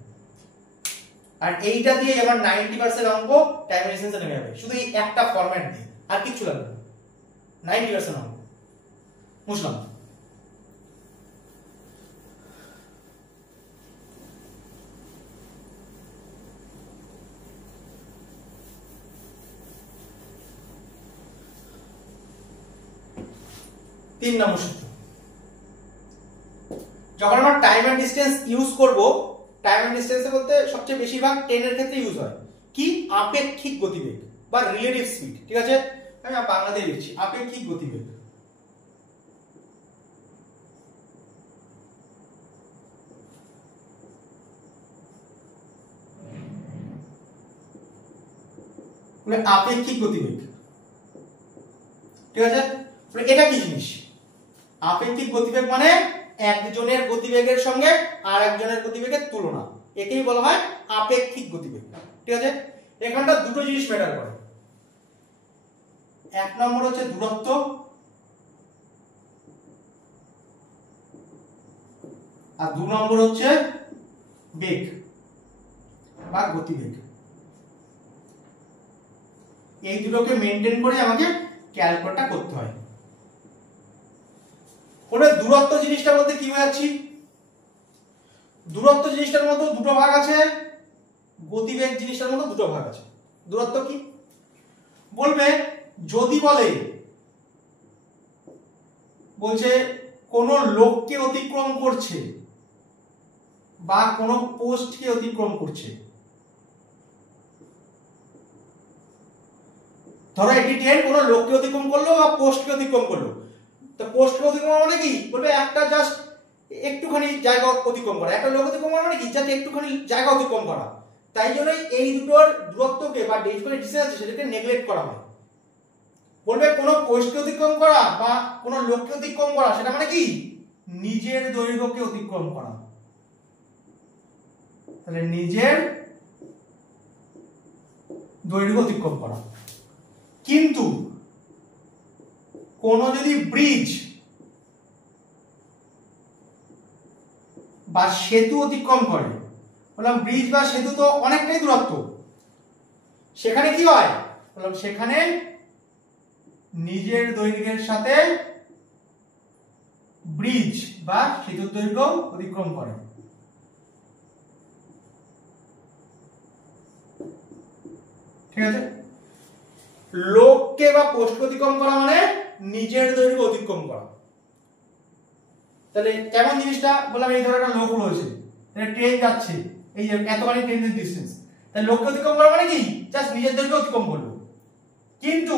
আর এইটা দিয়ে আমার 90% অঙ্ক টাইম এন্ড ডিসটেন্সে নেমে যাবে, শুধু এই একটা ফরম্যাট দিয়ে, আর কিছু লাগবে না, 90% অঙ্ক বুঝলাম। তিন নম্বর সূত্র, যখন আমরা টাইম এন্ড ডিসটেন্স ইউজ করব, টাইম এন্ড ডিসটেন্স বলতে সবচেয়ে বেশিরভাগ ট্রেনের ক্ষেত্রে ইউজ হয় কি আপেক্ষিক গতিবেগ বা রিলেটিভ স্পিড। ঠিক আছে, আমি বাংলাতে লিখছি আপেক্ষিক গতিবেগ। আপেক্ষিক গতিবেগ ঠিক আছে? এটা কি জিনিস? আপেক্ষিক গতিবেগ মানে একজনের গতিবেগের সঙ্গে আর একজনের গতিবেগের তুলনা, একেই বলা হয় আপেক্ষিক গতিবেগ। ঠিক আছে? এখানটা দুটো জিনিস ম্যাটার করে। এক নম্বর হচ্ছে দূরত্ব, আর দু নম্বর হচ্ছে বেগ বা গতিবেগ। এই দুটোকে মেনটেন করে আমাকে ক্যালকুলেটটা করতে হয়। ওরে দূরত্ব জিনিসটা বলতে কি বোঝাচ্ছি? দূরত্ব জিনিসটার মধ্যে দুটো ভাগ আছে, গতিবেগ জিনিসটার মধ্যে দুটো ভাগ আছে। দূরত্ব কি বলবে? যদি বলছে কোন লোককে অতিক্রম করছে বা কোন পোস্টকে অতিক্রম করছে, ধরো এটি ট্রেন কোন লোককে অতিক্রম করলো বা পোস্টকে অতিক্রম করলো, তো পোস্টকে অতিক্রম মানে কি বলবে? একটা জাস্ট একটুখানি জায়গা অতিক্রম করা। একটা লোক অতিক্রম মানে কি? জাস্ট একটুখানি জায়গা অতিক্রম করা। তাই জন্য এই দুটোর দূরত্বকে বা ডিসটেন্স আছে সেটাকে নেগলেক্ট করা হয়। বলবে কোন পোস্টকে অতিক্রম করা বা কোন লোককে অতিক্রম করা, সেটা মানে কি? নিজের দৈর্ঘ্যকে অতিক্রম করা। তাহলে নিজের দৈর্ঘ্য অতিক্রম করা। কিন্তু কোন যদি ব্রিজ বা সেতু অতিক্রম করে, বললাম ব্রিজ বা সেতু তো অনেকটাই দূরত্ব, সেখানে কি হয়? বললাম সেখানে নিজের দৈর্ঘ্যের সাথে ব্রিজ বা সেতুর দৈর্ঘ্য অতিক্রম করে। ঠিক আছে? লোককে বা পোস্টকে অতিক্রম করা মানে নিজের দৈর্ঘ্য অতিক্রম করা। তাহলে কেমন জিনিসটা? বললাম এই ধরো একটা লোক রয়েছে, ট্রেন যাচ্ছে, এই যে এতখানি ট্রেনের ডিসটেন্স, তাহলে লোককে অতিক্রম করা মানে কি? জাস্ট নিজের দৈর্ঘ্য অতিক্রম করলো। কিন্তু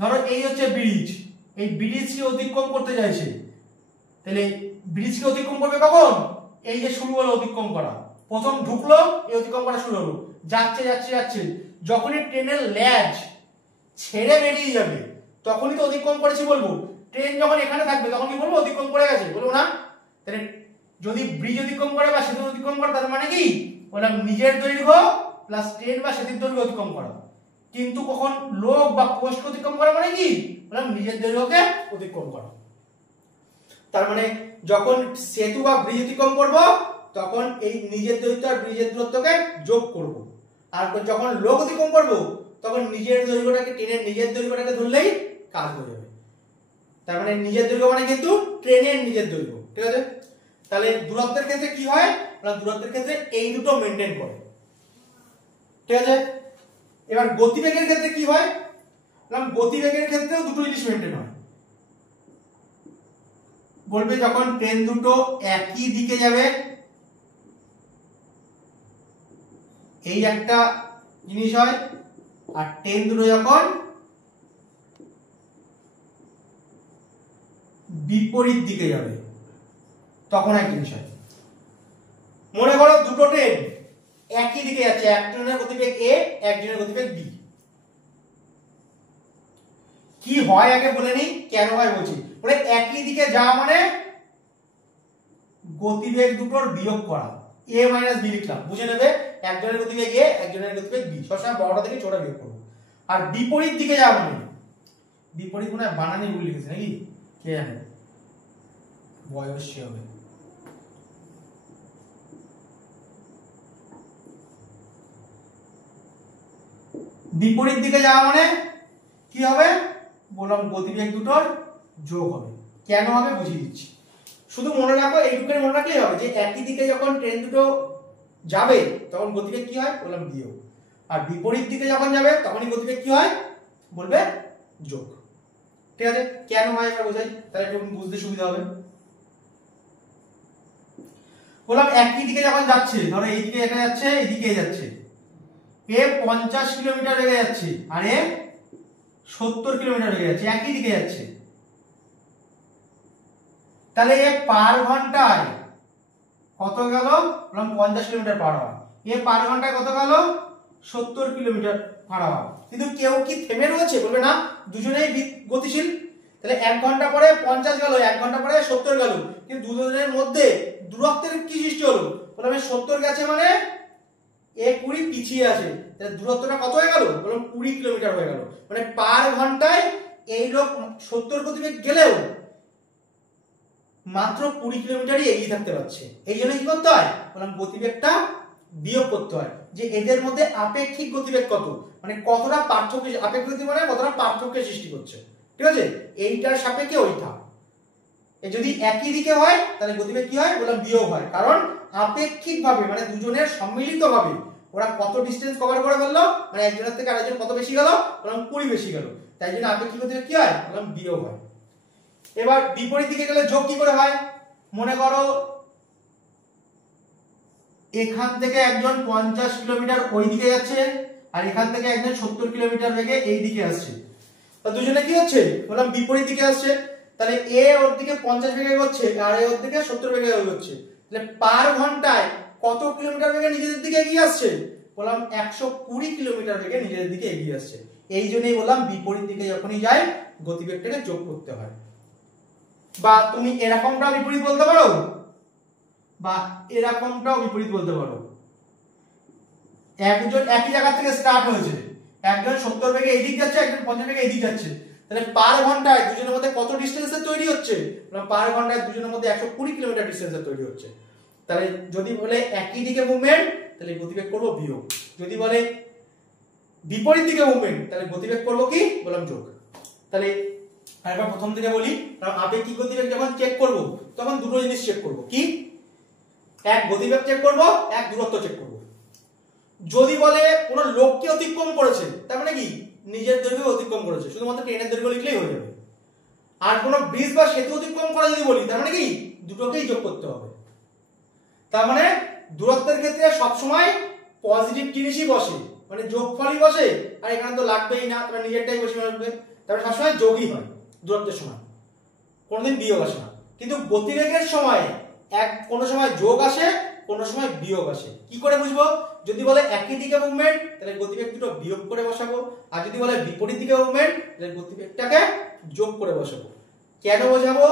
ধরো এই হচ্ছে ব্রিজ, এই ব্রিজকে অতিক্রম করতে চাইছে, তাহলে ব্রিজকে অতিক্রম করবে কখন? এই যে শুরু হলো অতিক্রম করা, প্রথম ঢুকলো, এই অতিক্রম করা শুরু হলো, যাচ্ছে যাচ্ছে যাচ্ছে, যখনই ট্রেনের ল্যাজ ছেড়ে বেরিয়ে যাবে তখনই তো অতিক্রম করেছি বলবো। ট্রেন যখন এখানে থাকবে তখন কি বলবো? অতিক্রম করে গেছে বলবো না? তাহলে যদি ব্রিজ অতিক্রম করে বা সেতু অতিক্রম করে, তার মানে কি? বললাম নিজের দৈর্ঘ্য প্লাস ট্রেন বা সেতুর দৈর্ঘ্য অতিক্রম করা। কিন্তু কখন লোক বা পোস্ট অতিক্রম করা মানে কি? বললাম নিজের দৈর্ঘ্যকে অতিক্রম করা। তার মানে যখন সেতু বা ব্রিজ অতিক্রম করব তখন এই নিজের দৈর্ঘ্য আর ব্রিজের দূরত্বকে যোগ করব, আর যখন লোক অতিক্রম করব তখন নিজের দৈর্ঘ্যটাকে, ট্রেনের নিজের দৈর্ঘ্যটাকে ধরলেই কাজ হয়ে যাবে। তার মানে নিজের দৈর্ঘ্য মানে কিন্তু ট্রেনের নিজের দৈর্ঘ্য। ঠিক আছে? তাহলে দূরত্বের ক্ষেত্রে কি হয়? দূরত্বের ক্ষেত্রে এই দুটো মেনটেন করে। ঠিক আছে? এবার গতিবেগের ক্ষেত্রে কি হয়? গতিবেগের ক্ষেত্রেও দুটো জিনিস মেনটেন হয়। বলবে যখন ট্রেন দুটো একই দিকে যাবে, এই একটা জিনিস হয়, আর ট্রেন দুটো যখন বিপরীত দিকে যাবে তখন এক জিনিস হয়। মনে করো দুটো ট্রেন একই দিকে যাচ্ছে, একজনের গতিবেগ a, একজনের গতিবেগ b। কি হয় আগে বলে নি, কেন হয় বলছি। বলে একই দিকে যাওয়া মানে গতিবেগ দুটোর বিয়োগ করা, a - b লিখলাম, বুঝে নেবে। একজনের গতিবেগ a, একজনের গতিবেগ b, সবসময় বড়টা থেকে ছোটটা বিয়োগ করব। আর বিপরীত দিকে যাওয়া মানে, বিপরীত মানে বানানি ভুল লিখেছে নাকি কে জানে, বয়সী হবে। বিপরীত দিকে যাওয়া মানে কি হবে? বললাম গতিবেগ দুটোর যোগ হবে। কেন হবে বুঝিয়ে দিচ্ছি, শুধু মনে রাখো, এইটুকুনি মনে রাখলেই হবে যে একই দিকে যখন ট্রেন দুটো যাবে তখন গতিবেগ কি হয়? বললাম বিয়োগ। আর বিপরীত দিকে যখন যাবে তখনই গতিবেগ কি হয়? বলবে যোগ। ঠিক আছে? কেন হয় এবার বোঝাই, তাহলে একটু বুঝতে সুবিধা হবে। বললাম একই দিকে যখন যাচ্ছে, ধরো এইদিকে এটা যাচ্ছে, এইদিকে যাচ্ছে, এ 50 কিলোমিটার বেগে যাচ্ছে আর এ 70 কিলোমিটার বেগে যাচ্ছে, একই দিকে যাচ্ছে, তাহলে এ পার ঘন্টায় কত গেল? বললাম 50 কিলোমিটার পার আওয়ার। এ পার ঘন্টায় কত গেল? 70 কিলোমিটার পার আওয়ার। কিন্তু কেউ কি থেমে রয়েছে? বলবে না, দুজনেই গতিশীল। তাহলে 1 ঘন্টা পরে 50 গেল, 1 ঘন্টা পরে 70 গেল, কিন্তু দুজনের মধ্যে দূরত্বের কি সৃষ্টি হলো? বললাম 70 গেছে মানে এ 20 পিছিয়ে আছে, তাহলে দূরত্বটা কত হয়ে গেল? বললাম 20 কিলোমিটার হয়ে গেল। মানে পার ঘন্টায় এই লোক 70 গতিবেগ গেলেও মাত্র 20 কিলোমিটারই এগিয়ে থাকতে পারছে। এই জন্য কি করতে হয়? বললাম গতিবেগটা বিয়োগ করতে হয়, যে এদের মধ্যে আপেক্ষিক গতিবেগ কত, মানে কতটা পার্থক্য, আপেক্ষিক গতিবেগ মানে কতটা পার্থক্যের সৃষ্টি করছে, ঠিক আছে? এইটার সাপেক্ষে ওইটা। যদি একই দিকে হয় তাহলে গতিবেগ কি হয়? বললাম বিয়োগ হয়, কারণ আপেক্ষিকভাবে মানে দুজনের সম্মিলিতভাবে ওরা কত ডিসটেন্স কভার করে ফেললো, মানে একজনের থেকে আরেকজন কত বেশি গেল? বললাম 20 বেশি গেল, তাই জন্য আপেক্ষিক গতিবেগ কি হয়? বললাম বিয়োগ হয়। এবার বিপরীত দিকে গেলে যোগ কি করে হয়? মনে করো এখান থেকে একজন 50 কিলোমিটার ওই দিকে যাচ্ছে, আর এখান থেকে একজন 70 কিলোমিটার বেগে এই দিকে আসছে, তা দুজনে কি হচ্ছে? বললাম বিপরীত দিকে আসছে, তাহলে এ ওর দিকে 50 বেগে এগোচ্ছে আর এ ওর দিকে 70 বেগে এগোচ্ছে, তাহলে পার ঘন্টায় কত কিলোমিটার বেগে নিজেদের দিকে এগিয়ে আসছে? বললাম 120 কিলোমিটার বেগে নিজেদের দিকে এগিয়ে আসছে। এই জন্যই বললাম বিপরীত দিকে যখনই যায় গতিবেগটাকে যোগ করতে হয়। বা তুমি এরকমটাও বিপরীত বলতে পারো, বা এরকমটাও বিপরীত বলতে পারো। একজন একই জায়গা থেকে স্টার্ট হয়েছে, একজন 70 বেগে এই দিক যাচ্ছে, একজন 50 বেগে এই দিক যাচ্ছে, তাহলে পার ঘন্টায় দুজনের মধ্যে কত ডিসটেন্সের তৈরি হচ্ছে? পার ঘন্টায় দুজনের মধ্যে 120 কিলোমিটার ডিসটেন্সের তৈরি হচ্ছে। তাহলে যদি বলে একই দিকে মুভমেন্ট তাহলে গতিবেগ করব বিয়োগ, যদি বলে বিপরীত দিকে মুভমেন্ট তাহলে গতিবেগ করব কি? বললাম যোগ। তাহলে আরেকবার প্রথম থেকে বলি, আপেক্ষিক গতিবেগ যখন চেক করব তখন দুটো জিনিস চেক করব, কি? এক গতিবেগ চেক করব, এক দূরত্ব চেক করব। যদি বলে কোনো লোককে অতিক্রম করেছে তার মানে কি? নিজের দৈর্ঘ্য অতিক্রম করেছে, শুধুমাত্র ট্রেনের দৈর্ঘ্য লিখলেই হয়ে যাবে। আর কোনো ব্রিজ বা সেতু অতিক্রম করা যদি বলি তার মানে কি? দুটোকেই যোগ করতে হবে। তার মানে দূরত্বের ক্ষেত্রে সবসময় পজিটিভ জিনিসই বসে, মানে যোগফলই বসে, আর এখানে তো লাগবেই না, তাহলে নিজেরটাই বেশি আসবে, তাহলে সবসময় যোগই হয় দূরত্বের সময়, কোনোদিন বিয়োগ আসে না। কিন্তু গতিবেগের সময় কোনো সময় যোগ আসে, কোনো সময় বিয়োগ আসে। কি করে বুঝবো? যদি বলে একই দিকে মুভমেন্ট তাহলে গতিবেগ দুটো বিয়োগ করে বসাবো, আর যদি বলে বিপরীত দিকে মুভমেন্ট তাহলে গতিবেগটাকে যোগ করে বসাবো। কেন বোঝাবো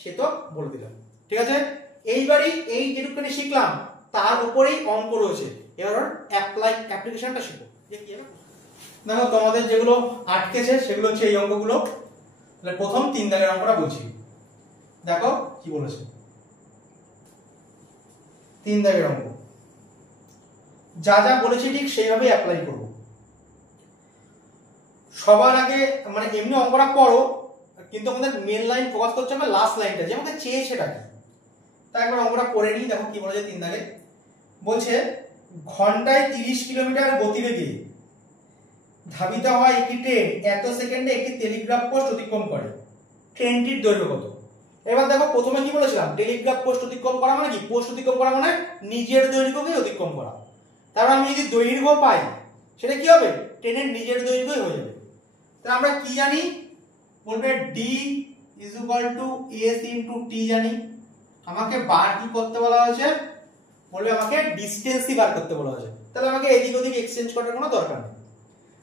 সে তো বলে দিলাম, ঠিক আছে? এইবারই এই যেটুকুনি শিখলাম তার উপরেই অঙ্ক রয়েছে, এবার অ্যাপ্লিকেশনটা শিখবো। দেখো তোমাদের যেগুলো আটকেছে সেগুলো হচ্ছে এই অঙ্কগুলো। তাহলে প্রথম 3 দাগের অঙ্কটা বলছি, দেখো কি বলেছে। 3 দাগের অঙ্ক, যা যা বলেছি ঠিক সেইভাবেই অ্যাপ্লাই করব। সবার আগে মানে এমনি অঙ্কটা পড়ো, কিন্তু আমাদের মেন লাইন ফোকাস করছে আমরা লাস্ট লাইনটা, যে আমাকে চেয়েছে সেটা কি। তাই একবার অঙ্কটা পড়ে নিই। দেখো কি বলেছে 3 দাগে। বলছে ঘন্টায় 30 কিলোমিটার গতিবেগে ধাবিত হওয়া একটি ট্রেন এত সেকেন্ডে একটি টেলিগ্রাফ পোস্ট অতিক্রম করে, ট্রেনটির দৈর্ঘ্য কত? এবার দেখো প্রথমে কি বলেছিলাম? টেলিগ্রাফ পোস্ট অতিক্রম করা মানে কি? পোস্ট অতিক্রম করা মানে নিজের দৈর্ঘ্যকে অতিক্রম করা। তারপর আমি যদি দৈর্ঘ্য পাই সেটা কি হবে? ট্রেনের নিজের দৈর্ঘ্যই হয়ে যাবে। তাহলে আমরা কি জানি? বলবে d is equal to s into t জানি। আমাকে বার কি করতে বলা হয়েছে? বলবে আমাকে ডিসটেন্সই বার করতে বলা হয়েছে। তাহলে আমাকে এদিক ওদিক এক্সচেঞ্জ করার কোনো দরকার নেই।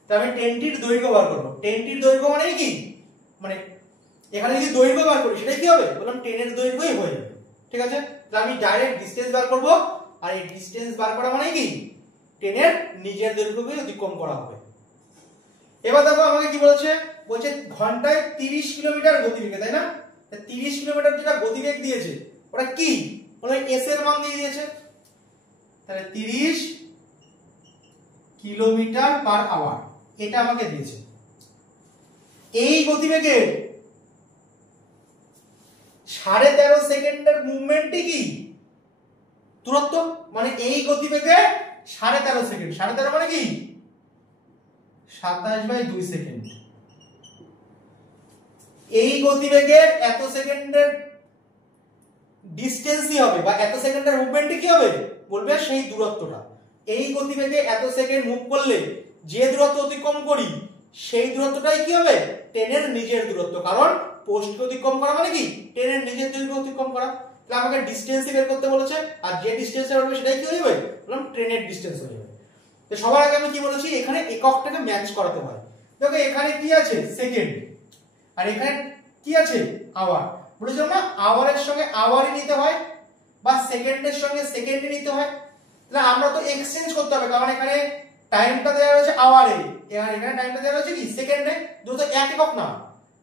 তাহলে আমি ট্রেনটির দৈর্ঘ্য বার করব। ট্রেনটির দৈর্ঘ্য মানে কি? মানে এখানে যদি দৈর্ঘ্য বার করি সেটা কি হবে? বললাম ট্রেনের দৈর্ঘ্যই হয়ে যাবে, ঠিক আছে? তাহলে আমি ডাইরেক্ট ডিসটেন্স বার করব, আর এই ডিসটেন্স বার করা মানে কি? ট্রেনের নিজের দৈর্ঘ্যকে অতিক্রম করা হবে। এবার দেখো আমাকে কি বলেছে? বলছে ঘন্টায় 30 কিলোমিটার গতিবেগে, তাই না? 30 কিলোমিটার যেটা গতিবেগ দিয়েছে ওটা কি? বলে s এর মান দিয়ে দিয়েছে। তাহলে 30 কিলোমিটার পার আওয়ার এটা আমাকে দিয়েছে। এই গতিবেগে 13.5 সেকেন্ডের মুভমেন্টই কি? দূরত্ব। মানে এই গতিবেগে 13.5 সেকেন্ড, 13.5 মানে কি? 27/2 সেকেন্ড। এই গতিবেগের এত সেকেন্ডের ডিসটেন্সই হবে, বা এত সেকেন্ডের মুভমেন্টই কি হবে? বলবে সেই দূরত্বটা। এই গতিবেগে এত সেকেন্ড মুভ করলে যে দূরত্ব অতিক্রম করি সেই দূরত্বটাই কি হবে? ট্রেনের নিজের দূরত্ব। কারণ পোস্টকে অতিক্রম করা মানে কি? ট্রেনের নিজের দৈর্ঘ্য অতিক্রম করা। তাহলে আমাকে ডিসটেন্সই বের করতে বলেছে, আর যে ডিসটেন্সে হবে সেটাই কি হয়ে যাবে? বললাম ট্রেনের ডিসটেন্স হয়ে যাবে। তো সবার আগে আমি কি বলেছি? এখানে এককটাকে ম্যাচ করাতে হয়। দেখো এখানে কি আছে? সেকেন্ড, আর এখানে কি আছে আওয়ার, বুঝলাম না? আওয়ারের সঙ্গে আওয়ারই নিতে হয় বা সেকেন্ডের সঙ্গে সেকেন্ডই নিতে হয়। তাহলে আমরা তো এক্সচেঞ্জ করতে হবে, কারণ এখানে টাইমটা দেওয়া রয়েছে আওয়ারে, এখানে টাইমটা দেওয়া রয়েছে কি সেকেন্ডে, দুটো এক একক না।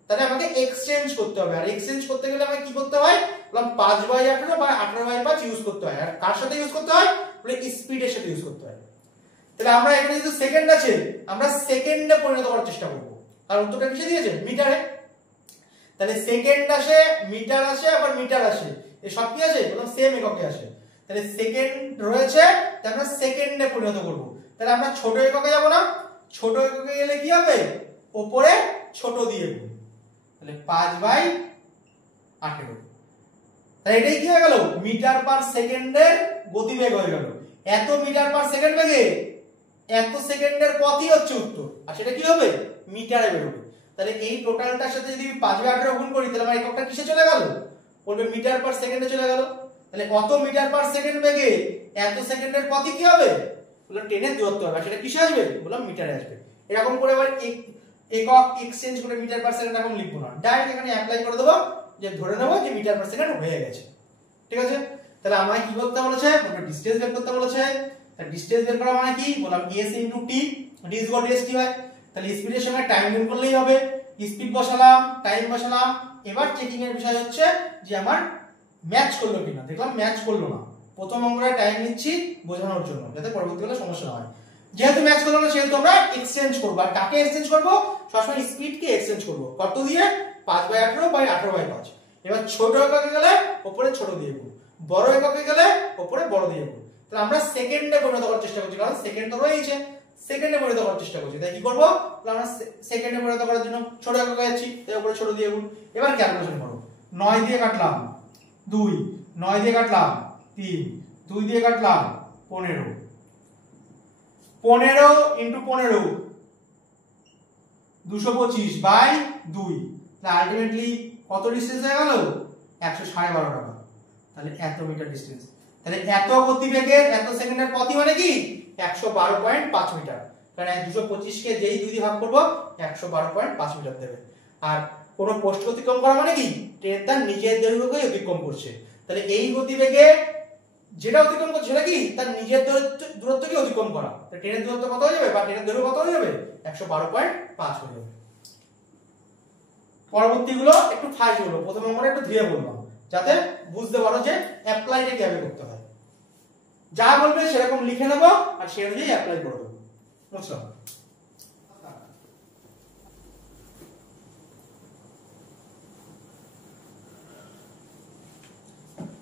তাহলে আমাকে এক্সচেঞ্জ করতে হবে, আর এক্সচেঞ্জ করতে গেলে আমাকে কি করতে হয় বললাম 5/18 বা 18/5 ইউজ করতে হয়। আর কার সাথে ইউজ করতে হয় বলে স্পিডের সাথে ইউজ করতে হয়। তাহলে আমরা এখানে যেহেতু সেকেন্ড আছে আমরা সেকেন্ডে পরিণত করার চেষ্টা করব, আর উত্তরটা কিসে দিয়েছে মিটারে। তাহলে সেকেন্ড আসে, মিটার আসে, আবার মিটার আসে, এই সব কি আছে বললাম সেম এককে আসে। তাহলে সেকেন্ড রয়েছে, তাহলে আমরা সেকেন্ডে পরিণত করব। তাহলে আমরা ছোট এককে যাব না, ছোট এককে গেলে কি হবে উপরে ছোট দিয়ে দেব, তাহলে 5/18। তাহলে এটাই কি হয়ে গেল মিটার পার সেকেন্ডের গতিবেগ হয়ে গেল। এত মিটার পার সেকেন্ড বেগে এত সেকেন্ডের পথই হচ্ছে উত্তর, আর সেটা কি হবে মিটারে বেরোবে। তাহলে এই টোটালটার সাথে যদি 5/18 গুণ করি তাহলে আমার এককটা কিসে চলে গেল বলবে মিটার পার সেকেন্ডে চলে গেল। তাহলে কত মিটার পার সেকেন্ড বেগে এত সেকেন্ডের পথই কি হবে বললাম 10 এর দূরত্ব হবে, সেটা কিসে আসবে বললাম মিটারে আসবে। এরকম করে আবার একক এক্সচেঞ্জ করে মিটার পার সেকেন্ড এখন লিখবো না, ডাইরেক্ট এখানে অ্যাপ্লাই করে দেবো, যে ধরে নেবো যে মিটার পার সেকেন্ড হয়ে গেছে। ঠিক আছে, তাহলে আমায় কি করতে বলেছে ডিসটেন্স বের করতে বলেছে। তাহলে ডিসটেন্স বের করা মানে কি বললাম s * t, d = st হয়। তাহলে স্পিডের সঙ্গে টাইম গুণ করলেই হবে, স্পিড বসালাম টাইম বসালাম। এবার চেকিং এর বিষয় হচ্ছে যে আমার ম্যাচ করলো কিনা, দেখলাম ম্যাচ করলো না। প্রথম অঙ্কটা টাইম নিচ্ছি বোঝানোর জন্য যাতে পরবর্তীকালে সমস্যা না হয়। যেহেতু ম্যাচ করলো না সেহেতু আমরা এক্সচেঞ্জ করব। আর কাকে এক্সচেঞ্জ করব সবসময় স্পিডকে এক্সচেঞ্জ করব, কত দিয়ে 5/18 বা 18/5। এবার ছোট এককে গেলে উপরে ছোট দিয়ে দেব, বড় এককে গেলে উপরে বড় দিয়ে দেব। তাহলে আমরা সেকেন্ডে পরিণত করার চেষ্টা করছি, কারণ সেকেন্ড তো রয়েছে, সেকেন্ডে পরিণত করার চেষ্টা করছি। তাই কি করব আমরা সেকেন্ডে পরিণত করার জন্য ছোট এককে যাচ্ছি, তাই উপরে ছোট দিয়ে দেব। এবার ক্যালকুলেশন করো, 9 দিয়ে কাটলাম 2, 9 দিয়ে কাটলাম 3, 2 দিয়ে কাটলাম 15, 15 * 15 225/2। তাহলে আলটিমেটলি কত ডিসটেন্স হয়ে গেল 112.5 টাকা। তাহলে এত মিটার ডিসটেন্স। তাহলে এত গতিবেগের এত সেকেন্ডের পথই মানে কি 112.5 মিটার। কারণ 225 কে যেই 2 দিয়ে ভাগ করব 112.5 মিটার দেবে। আর কোন পোস্ট অতিক্রম করা মানে কি ট্রেন তার নিজের দৈর্ঘ্যকেই অতিক্রম করছে। তাহলে এই গতিবেগে যেটা অতিক্রম করছে সেটা কি তার নিজের দূরত্বকে অতিক্রম করা। তো ট্রেনের দূরত্ব কত হয়ে যাবে বা ট্রেনের দৈর্ঘ্য কত হয়ে যাবে 112.5 হয়ে যাবে। পরবর্তীগুলো একটু ফাস্ট হলো, প্রথম অঙ্কটা একটু ধীরে বললাম যাতে বুঝতে পারো যে অ্যাপ্লাইটা কিভাবে করতে হয়। যা বলবে সেরকম লিখে নেব আর সেই অনুযায়ী অ্যাপ্লাই করে দেবো, বুঝলাম?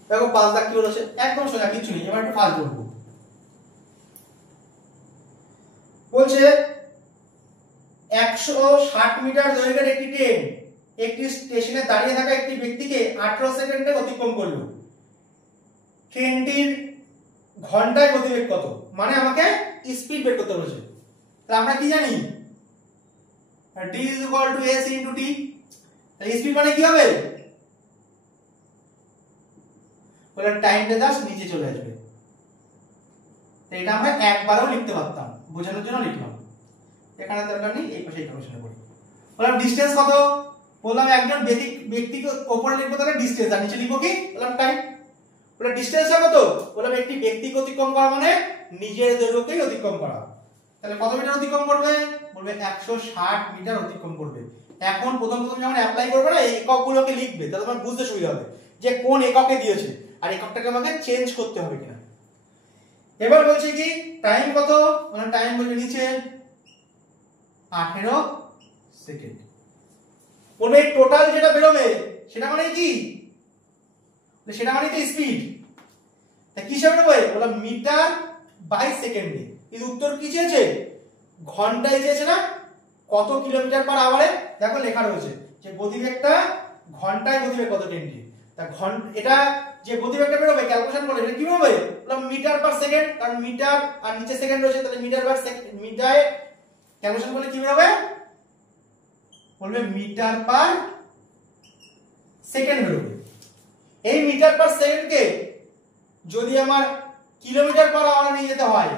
দেখো 5 দাগ কি বলেছে, একদম সোজা কিছু নেই। এবার একটু ফাস্ট বলবো। বলছে 160 মিটার দৈর্ঘ্যের একটি ট্রেন একটি স্টেশনে দাঁড়িয়ে থাকা একটি ব্যক্তিকে 18 সেকেন্ডে অতিক্রম করলো। ট্রেনটির ঘন্টায় গতিবেগ কত? মানে আমাকে স্পিড বের করতে বলেছে। তাহলে আমরা কি জানি d = s * t। তাহলে স্পিড মানে কি হবে বলে টাইমটা জাস্ট নিচে চলে আসবে। তো এটা আমরা একবারও লিখতে পারতাম, বোঝানোর জন্য লিখলাম। এখানে দরকার নেই, এই পাশে ইকুয়েশন করি। বললাম ডিসটেন্স কত, বললাম একজন ব্যক্তিকে উপরে লিখবো তাহলে ডিসটেন্স, আর নিচে লিখবো কি বললাম টাইম। বলে ডিসটেন্সটা কত, বললাম একটি ব্যক্তিকে অতিক্রম করা মানে নিজের দৈর্ঘ্যকেই অতিক্রম করা। তাহলে কত মিটার অতিক্রম করবে বলবে 160 মিটার অতিক্রম করবে। এখন প্রথম যখন অ্যাপ্লাই করবে না এই এককগুলোকে লিখবে, তাহলে তোমার বুঝতে সুবিধা হবে যে কোন এককে দিয়েছে আর এককটাকে আমাকে চেঞ্জ করতে হবে কিনা। এবার বলছে কি টাইম কত, মানে টাইম বলবে নিচে 18 সেকেন্ড। বলবে টোটাল যেটা বেরোবে সেটা মানে কি, সেটা মানে তো স্পিড। তা কি হিসাবে নেবে বললাম মিটার বাই সেকেন্ডে। এই উত্তর কি চেয়েছে ঘন্টায় চেয়েছে না, কত কিলোমিটার পার আওয়ারে। দেখো লেখা রয়েছে যে গতিবেগটা ঘন্টায় গতিবেগ কত ট্রেনটি। তা এটা যে গতিবেগটা বেরোবে ক্যালকুলেশন করে এটা কি হবে বললাম মিটার পার সেকেন্ড, কারণ মিটার আর নিচে সেকেন্ড রয়েছে। তাহলে মিটার পার মিটারে ক্যালকুলেশন করলে কি বেরোবে বলবে মিটার পার সেকেন্ড বেরোবে। এই মিটার পার সেকেন্ডকে যদি আমার কিলোমিটার পার আওয়ারে নিয়ে যেতে হয়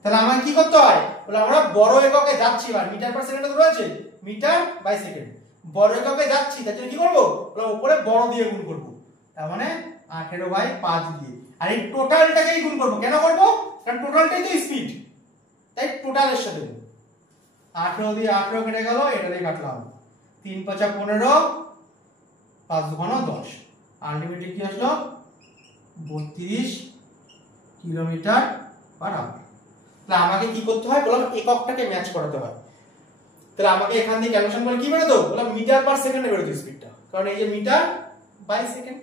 তাহলে আমাকে কি করতে হয় বলে আমরা বড় এককে যাচ্ছি, এবার মিটার পার সেকেন্ডে তো রয়েছে মিটার বাই সেকেন্ড, বড় এককে যাচ্ছি তার জন্য কি করব, বলে উপরে বড় দিয়ে গুণ করব, তার মানে 18/5 দিয়ে, আর এই টোটালটাকেই গুণ করব। কেন করব, কারণ টোটালটাই তো স্পিড, তাই টোটালের সাথে 18 দিয়ে 18 কেটে গেল, এটা দিয়ে কাটলাম 3 × 5 = 15, 5 × 2 = 10, আলটিমেটলি কি আসলো 32 কিলোমিটার/আওয়ার। তাহলে আমাকে কি করতে হয়, বললাম এককটাকে ম্যাচ করাতে হয়। তাহলে আমাকে এখান থেকে ক্যালকুলেশন করে কি বেরোতো, বললাম মিটার পার সেকেন্ডে বেরোতো স্পিডটা, কারণ এই যে মিটার বাই সেকেন্ড,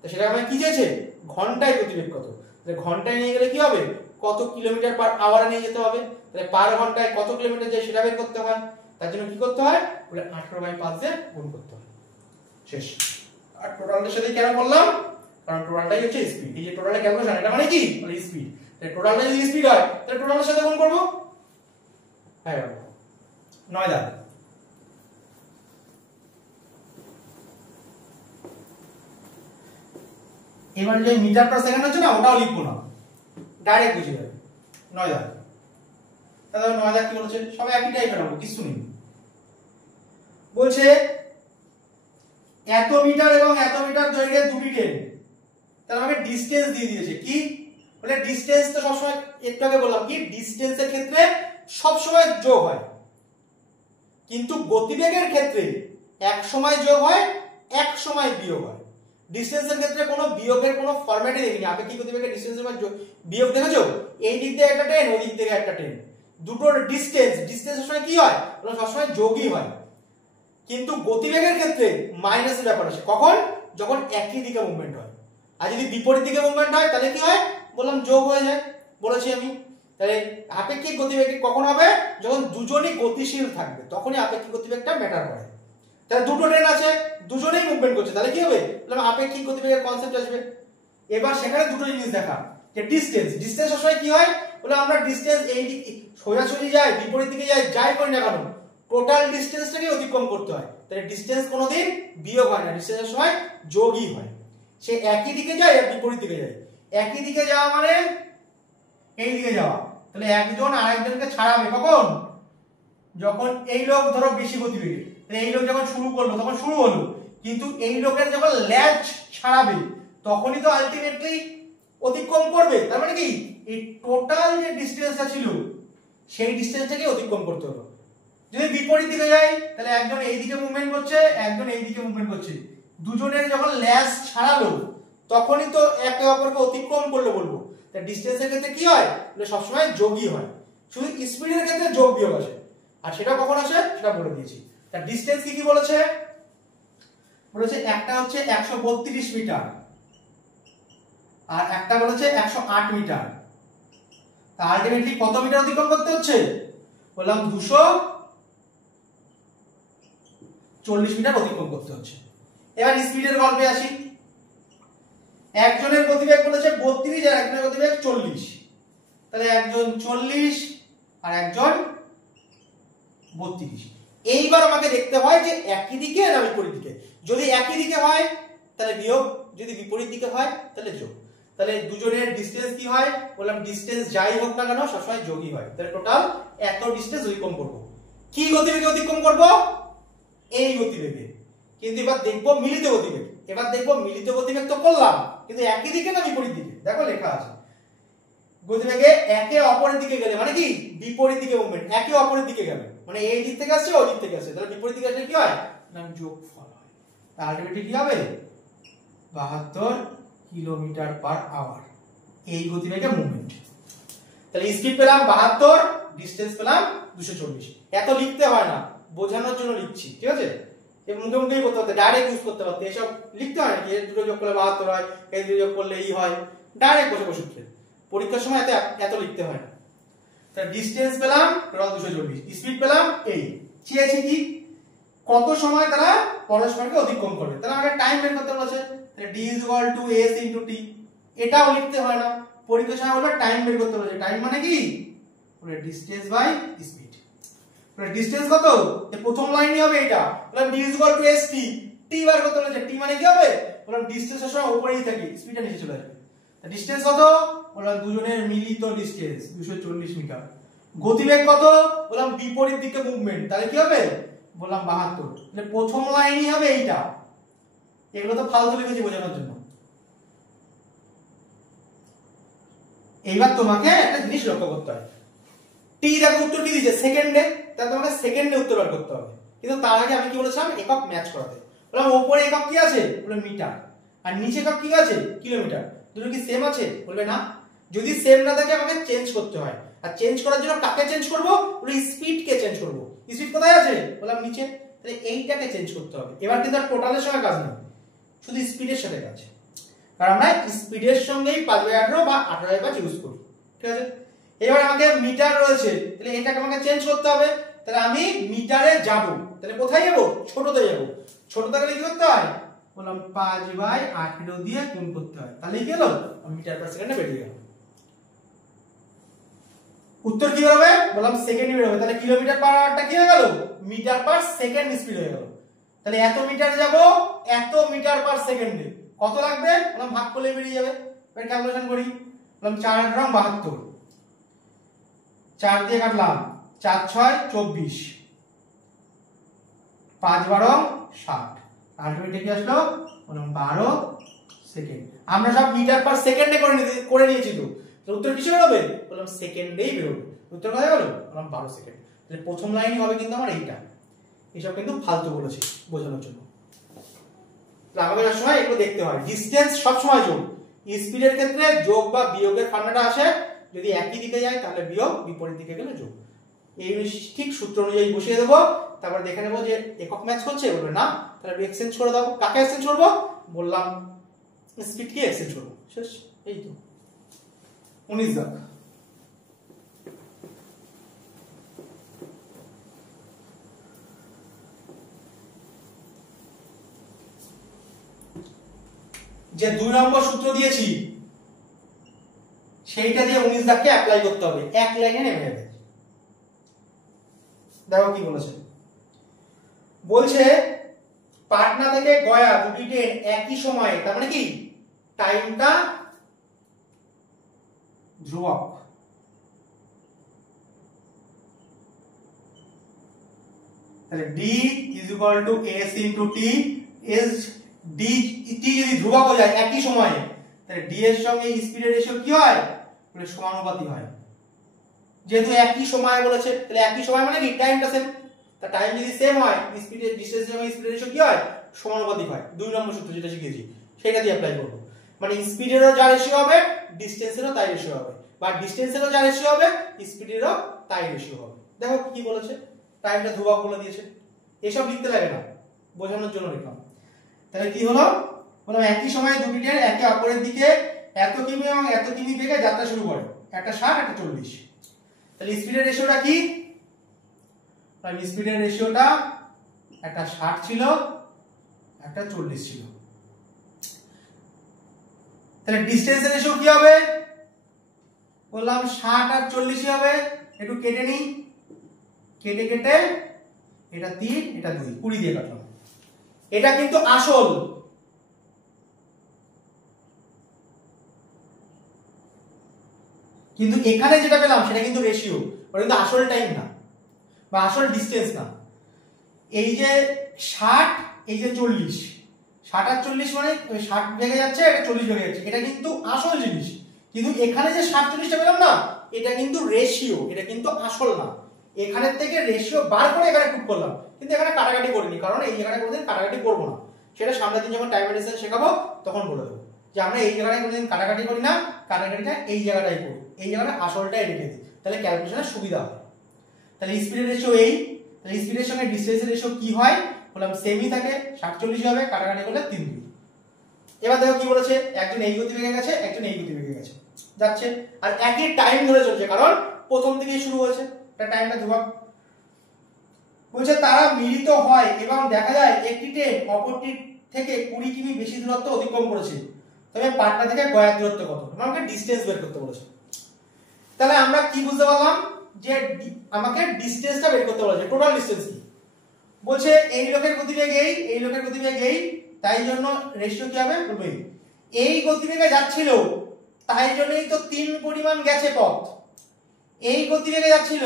তো সেটা আমাকে কি চেয়েছে, ঘন্টায় গতিবেগ কত, তাহলে ঘন্টায় নিয়ে গেলে কি হবে, কত কিলোমিটার/আওয়ারে নিয়ে যেতে হবে, তাহলে পার ঘন্টায় কত কিলোমিটার যায় সেটা বের করতে হয়। তার জন্য কি করতে হয়, বলে 18/5 দিয়ে গুণ করতে হয়, শেষ। আর টোটালটার সাথে কেন বললাম, কারণ টোটালটাই হচ্ছে স্পিড, এই যে টোটালের ক্যালকুলেশন এটা মানে কি, মানে স্পিড, তাহলে টোটালটা যদি স্পিড হয় তাহলে টোটালের সাথে গুণ করব। হ্যাঁ 9 দাগ। এবার যে মিটার পার সেকেন্ড হচ্ছে না, ওটাও লিখবো না, ডাইরেক্ট বুঝে যাবে। 9 দাগ। তাহলে 9 দাগ কি বলছে, সবাই একই টাইপের হবে, কিছু নেই। বলছে এত মিটার এবং এত মিটার দৈর্ঘ্যের দুটি ট্রেন, তাহলে আমাকে ডিসটেন্স দিয়ে দিয়েছে। কি বলে, ডিসটেন্স তো সবসময়, একটু আগে বললাম কি, ডিসটেন্সের ক্ষেত্রে সবসময় যোগ হয়, কিন্তু গতিবেগের ক্ষেত্রে এক সময় যোগ হয়, এক সময় বিয়োগ হয়। ডিসটেন্সের ক্ষেত্রে কোনো বিয়োগের কোনো ফরম্যাটই দেখিনি, আপেক্ষিক গতিবেগের ডিসটেন্সের মধ্যে বিয়োগ দেখেছো, এই দিক থেকে একটা ট্রেন, ওই দিক থেকে একটা ট্রেন, দুটোর ডিসটেন্স সবসময় কি হয়, সবসময় যোগই হয়। কিন্তু গতিবেগের ক্ষেত্রে মাইনাসের ব্যাপার আছে, কখন, যখন একই দিকে মুভমেন্ট হয়, আর যদি বিপরীত দিকে মুভমেন্ট হয় তাহলে কি হয়, বললাম যোগ হয়ে যায়, বলেছি আমি। তাহলে আপেক্ষিক গতিবেগ কখন হবে, যখন দুজনই গতিশীল থাকবে, তখনই আপেক্ষিক গতিবেগটা ম্যাটার করে। তাহলে দুটো ট্রেন আছে, দুজনেই মুভমেন্ট করছে, তাহলে কি হবে, বললাম আপেক্ষিক গতিবেগের কনসেপ্ট আসবে। এবার সেখানে দুটো জিনিস দেখা, যে ডিসটেন্স সবসময় কি হয়, বলে আমরা ডিসটেন্স এই দিক সোজাসুজি যায়, বিপরীত দিকে যায়, যাই করি না কেন, টোটাল ডিসটেন্সটাকে অতিক্রম করতে হয়। তাহলে ডিসটেন্স কোনোদিন বিয়োগ হয় না, ডিসটেন্সের সময় যোগই হয়। সে একই দিকে যায় আর বিপরীত দিকে যায়। একই দিকে যাওয়া মানে এই দিকে যাওয়া, তাহলে একজন আরেকজনকে ছাড়াবে কখন, যখন এই লোক ধরো বেশি গতিবেগে, তাহলে এই লোক যখন শুরু করলো তখন শুরু হলো, কিন্তু এই লোকের যখন ল্যাচ ছাড়াবে তখনই তো আলটিমেটলি অতিক্রম করবে। তার মানে কি, এই টোটাল যে ডিসটেন্সটা ছিল সেই ডিসটেন্সটাকে অতিক্রম করতে হলো। যদি বিপরীত দিকে যাই তাহলে একজন এই দিকে মুভমেন্ট করছে, একজন এই দিকে মুভমেন্ট করছে, দুজনের যখন ল্যাচ ছাড়ালো তখনই তো একে অপরকে অতিক্রম করলো বলবো। তাই ডিসটেন্সের ক্ষেত্রে কি হয়, সবসময় যোগই হয়, শুধু স্পিডের ক্ষেত্রে যোগ বিয়োগ আসে, আর সেটা কখন আসে সেটা বলে দিয়েছি। তার ডিসটেন্স কি কি বলেছে, একটা হচ্ছে 132 মিটার আর একটা বলেছে 108 মিটার। তা আলটিমেটলি কত মিটার অতিক্রম করতে হচ্ছে, বললাম 240 মিটার অতিক্রম করতে হচ্ছে। এবার স্পিডের গল্পে আসি। একজনের গতিবেগ বলেছে 32 আর একজনের গতিবেগ 40, তাহলে একজন 40 আর একজন 32। এইবার আমাকে দেখতে হয় যে একই দিকে না বিপরীত দিকে, যদি একই দিকে হয় তাহলে বিয়োগ, যদি বিপরীত দিকে হয় তাহলে যোগ। তাহলে দুজনের ডিসটেন্স কি হয়, বললাম ডিসটেন্স যাই হোক না কেন সবসময় যোগই হয়। তাহলে টোটাল এত ডিসটেন্স অতিক্রম করব। কি গতিবেগে অতিক্রম করব, এই গতিবেগে। কিন্তু এবার দেখবো মিলিত গতিবেগ, এবার দেখবো মিলিত গতিবেগ তো করলাম, কিন্তু একই দিকে না বিপরীত দিকে, দেখো লেখা আছে গতিবেগে একে অপরের দিকে গেলে মানে কি, বিপরীত দিকে মুভমেন্ট, একে অপরের দিকে গেলে মানে এই দিক থেকে আসছে ওই দিক থেকে আসছে, তাহলে বিপরীত দিকে আসলে কি হয় না যোগফল হয়। আলটিমেটলি কি হবে 72 কিলোমিটার/আওয়ার, এই গতিবেগে মুভমেন্ট। তাহলে স্পিড পেলাম 72, ডিসটেন্স পেলাম 240। এত লিখতে হয় না, বোঝানোর জন্য লিখছি, ঠিক আছে। এই মুখে মুখেই করতে হতে, ডাইরেক্ট ইউজ করতে পারতে, এসব লিখতে হয় না, এর দুটো যোগ করলে 72 হয়, এই দুটো যোগ করলে এই হয়, ডাইরেক্ট বসে বসে লিখতে, পরীক্ষার সময় এত লিখতে হয় না। তাহলে ডিসটেন্স পেলাম টোটাল 240, স্পিড পেলাম এই, চেয়েছি কি কত সময় তারা পরস্পরকে অতিক্রম করবে, তাহলে আমাকে টাইম বের করতে বলেছে, তাহলে d = s * t, এটাও লিখতে হয় না, পরীক্ষার সময় বলবে টাইম বের করতে বলেছে। টাইম মানে কি, বলে ডিসটেন্স বাই স্পিড। বলে ডিসটেন্স কত, এই প্রথম লাইনই হবে এটা, বললাম d = s t, t বার করতে বলেছে, t মানে কি হবে, বললাম ডিসটেন্সের সময় উপরেই থাকে, স্পিডটা নিচে চলে আসবে। তা ডিসটেন্স কত, বললাম দুজনের মিলিত ডিসটেন্স 240 মিটার। গতিবেগ কত বললাম বিপরীত দিকে মুভমেন্ট, তাহলে কি হবে বললাম 72। তাহলে প্রথম লাইনই হবে এইটা, এগুলো তো ফালতু লিখেছি বোঝানোর জন্য। এইবার তোমাকে একটা জিনিস লক্ষ্য করতে হবে, টি দেখো উত্তর কি দিয়েছে সেকেন্ডে, তাহলে তোমাকে সেকেন্ডে উত্তর বার করতে হবে। কিন্তু তার আগে আমি কি বলেছিলাম একক ম্যাচ করাতে, বললাম উপরে একক কি আছে বলে মিটার, আর নিচে একক কি আছে কিলোমিটার, দুটো কি সেম আছে বলবে না। যদি সেম না থাকে আমাকে চেঞ্জ করতে হয়, আর চেঞ্জ করার জন্য কাকে চেঞ্জ করব বলে স্পিড কে চেঞ্জ করব। স্পিড কোথায় আছে বললাম নিচে, তাহলে এইটাকে চেঞ্জ করতে হবে। এবার কিন্তু আর টোটালের সঙ্গে কাজ নেই, শুধু স্পিডের সাথে কাজ, কারণ আমরা স্পিডের সঙ্গেই 5/18 বা 18/5 ইউজ করি, ঠিক আছে। এবার আমাকে মিটার রয়েছে, তাহলে এটাকে আমাকে চেঞ্জ করতে হবে, তাহলে আমি মিটারে যাব, তাহলে কোথায় যাব ছোটতে যাব। ছোটতে গেলে কি করতে হয় বললাম 5/18 দিয়ে গুণ করতে হয়, তাহলে কি হলো মিটার পার সেকেন্ডে বেরিয়ে গেল। উত্তর কি হবে বললাম সেকেন্ডে বের হবে, তাহলে কিলোমিটার পার আওয়ারটা কি হয়ে গেল মিটার পার সেকেন্ড স্পিড হয়ে গেল। তাহলে এত মিটার যাব এত মিটার পার সেকেন্ডে কত লাগবে বললাম ভাগ করলে বেরিয়ে যাবে। এবার ক্যালকুলেশন করি, বললাম 4×8 = 72, 4 দিয়ে কাটলাম 4×6 = 24, 5×12 = 60, আলটিমেটলি কি আসলো বললাম 12 সেকেন্ড। আমরা সব মিটার পার সেকেন্ডে করে নিয়েছি, তো উত্তর কিসে বেরোবে বললাম সেকেন্ডেই বেরোবে। উত্তর কোথায় হলো বললাম 12 সেকেন্ড। তাহলে প্রথম লাইনই হবে কিন্তু আমার এইটা, এসব কিন্তু ফালতু বলেছি বোঝানোর জন্য। আগামীর সময় এগুলো দেখতে হয়, ডিসটেন্স সব সময় যোগ, স্পিডের ক্ষেত্রে যোগ বা বিয়োগের ফান্ডাটা আসে, যদি একই দিকে যায় তাহলে বিয়োগ, বিপরীত দিকে গেলে যোগ। এই ঠিক সূত্র অনুযায়ী বসিয়ে দেবো, তারপর দেখে নেবো যে একক ম্যাচ করছে বলবে না, তাহলে এক্সচেঞ্জ করে দাও। কাকে এক্সচেঞ্জ করবো বললাম স্পিডকে এক্সচেঞ্জ করবো, শেষ। এই তো 19 দাগ। যে 2 নম্বর সূত্র দিয়েছি সেইটা দিয়ে 19 দাগকে অ্যাপ্লাই করতে হবে, এক লাইনে নেমে যাবে। দেখো কি বলেছে, বলছে পাটনা থেকে গয়া দুটি ট্রেন একই সময়ে, তার মানে কি টাইমটা ধ্রুবক, তাহলে d = s * t, s d t যদি ধ্রুবক হয়ে যায় একই সময়ে, তাহলে d এর সঙ্গে স্পিডের রেশিও কি হয় বলে সমানুপাতিক হয়। যেহেতু একই সময় বলেছে তাহলে একই সময় মানে কি টাইমটা সেম, তা টাইম যদি সেম হয় স্পিডের ডিসটেন্সের সঙ্গে স্পিডের রেশিও কি হয় সমানুপাতিক হয়। 2 নম্বর সূত্র যেটা শিখেছি সেটা দিয়ে অ্যাপ্লাই করব, মানে স্পিডেরও যা রেশিও হবে ডিসটেন্সেরও তাই রেশিও হবে, বা ডিসটেন্সেরও যা রেশিও হবে স্পিডেরও তাই রেশিও হবে। দেখো কি বলেছে, টাইমটা ধ্রুবক বলে দিয়েছে, এসব লিখতে লাগে না বোঝানোর জন্য লিখলাম। তাহলে কি হলো বললাম একই সময়ে দুটি ট্রেন একে অপরের দিকে এত কিমি এবং এত কিমি বেগে যাত্রা শুরু করে, একটা 60 একটা 40। তাহলে স্পিডের রেশিওটা কি, তাহলে স্পিডের রেশিওটা একটা 60 ছিল একটা 40 ছিল। তাহলে ডিসটেন্সের রেশিও কি হবে বললাম 60 আর 40 হবে, একটু কেটে নিই, কেটে কেটে এটা 3 এটা 2 20 দিয়ে কাটলাম। এটা কিন্তু আসল, কিন্তু এখানে যেটা পেলাম সেটা কিন্তু রেশিও, ওটা কিন্তু আসল টাইম না বা আসল ডিসটেন্স না। এই যে 60 এই যে 40, 60 আর 40 মানে 60 ভেঙে যাচ্ছে এটা 40 ভেঙে যাচ্ছে, এটা কিন্তু আসল জিনিস। কিন্তু এখানে যে 60 40টা পেলাম না এটা কিন্তু রেশিও, এটা কিন্তু আসল না। এখানে থেকে রেশিও বার করে এখানে পুট করলাম, কিন্তু এখানে কাটাকাটি করিনি, কারণ এই জায়গায় কোনোদিন কাটাকাটি করবো না। সেটা সামনের দিন যখন টাইম ডিসটেন্স শেখাবো তখন বলে দেবো যে আমরা এই জায়গায় কোনোদিন কাটাকাটি করি না, কাটাকাটিটা এই জায়গাটাই করি, এই জায়গাটা আসলটাই রেখে দিই, তাহলে ক্যালকুলেশনের সুবিধা হয়। তাহলে স্পিডের রেশিও এই, তাহলে স্পিডের সঙ্গে ডিসটেন্সের রেশিও কি হয় বললাম সেমই থাকে, 60 40 হবে, কাটাকাটি করলে 3 2। এবার দেখো কি বলেছে, একজন এই গতিবেগে গেছে একজন এই গতিবেগে গেছে যাচ্ছে, আর একই টাইম ধরে চলছে, কারণ প্রথম থেকেই শুরু হয়েছে, এটা টাইমটা ধ্রুবক। বলছে তারা মিলিত হয় এবং দেখা যায় একটি ট্রেন অপরটি থেকে 20 কিমি বেশি দূরত্ব অতিক্রম করেছে, তবে পাটনা থেকে গয়ার দূরত্ব কত, আমাকে ডিসটেন্স বের করতে বলেছে। তাহলে আমরা কি বুঝতে পারলাম যে আমাকে ডিসটেন্সটা বের করতে বলেছে, টোটাল ডিসটেন্স কি। বলছে এই লোকের গতিবেগ এই লোকের গতিবেগ এই, তাই জন্য রেশিও কি হবে বলবে এই গতিবেগে যাচ্ছিল তাই জন্যই তো 3 পরিমাণ গেছে পথ, এই গতিবেগে যাচ্ছিল,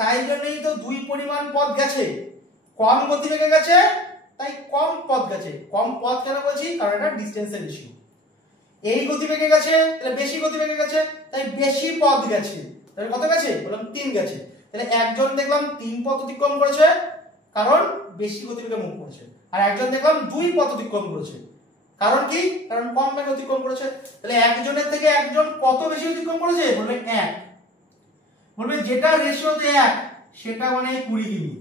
তাই জন্যই তো দুই পরিমাণ পথ গেছে। কম গতিবেগে গেছে তাই কম পথ গেছে। কম পথ কেন বলছি? কারণ এটা ডিসটেন্সের রেশিও। এই গতিবেগে গেছে তাহলে বেশি গতিবেগে গেছে, তাই বেশি পথ গেছে। তাহলে কত গেছে? বললাম 3 গেছে। তাহলে একজন দেখলাম 3 পথ অতিক্রম করেছে কারণ বেশি গতিবেগে মুভ করেছে, আর একজন দেখলাম 2 পথ অতিক্রম করেছে। কারণ কি? কারণ কম বেগে অতিক্রম করেছে। তাহলে একজনের থেকে একজন কত বেশি অতিক্রম করেছে? বলবে 1। বলবে যেটা রেশিওতে 1 সেটা মানে 20 কিমি।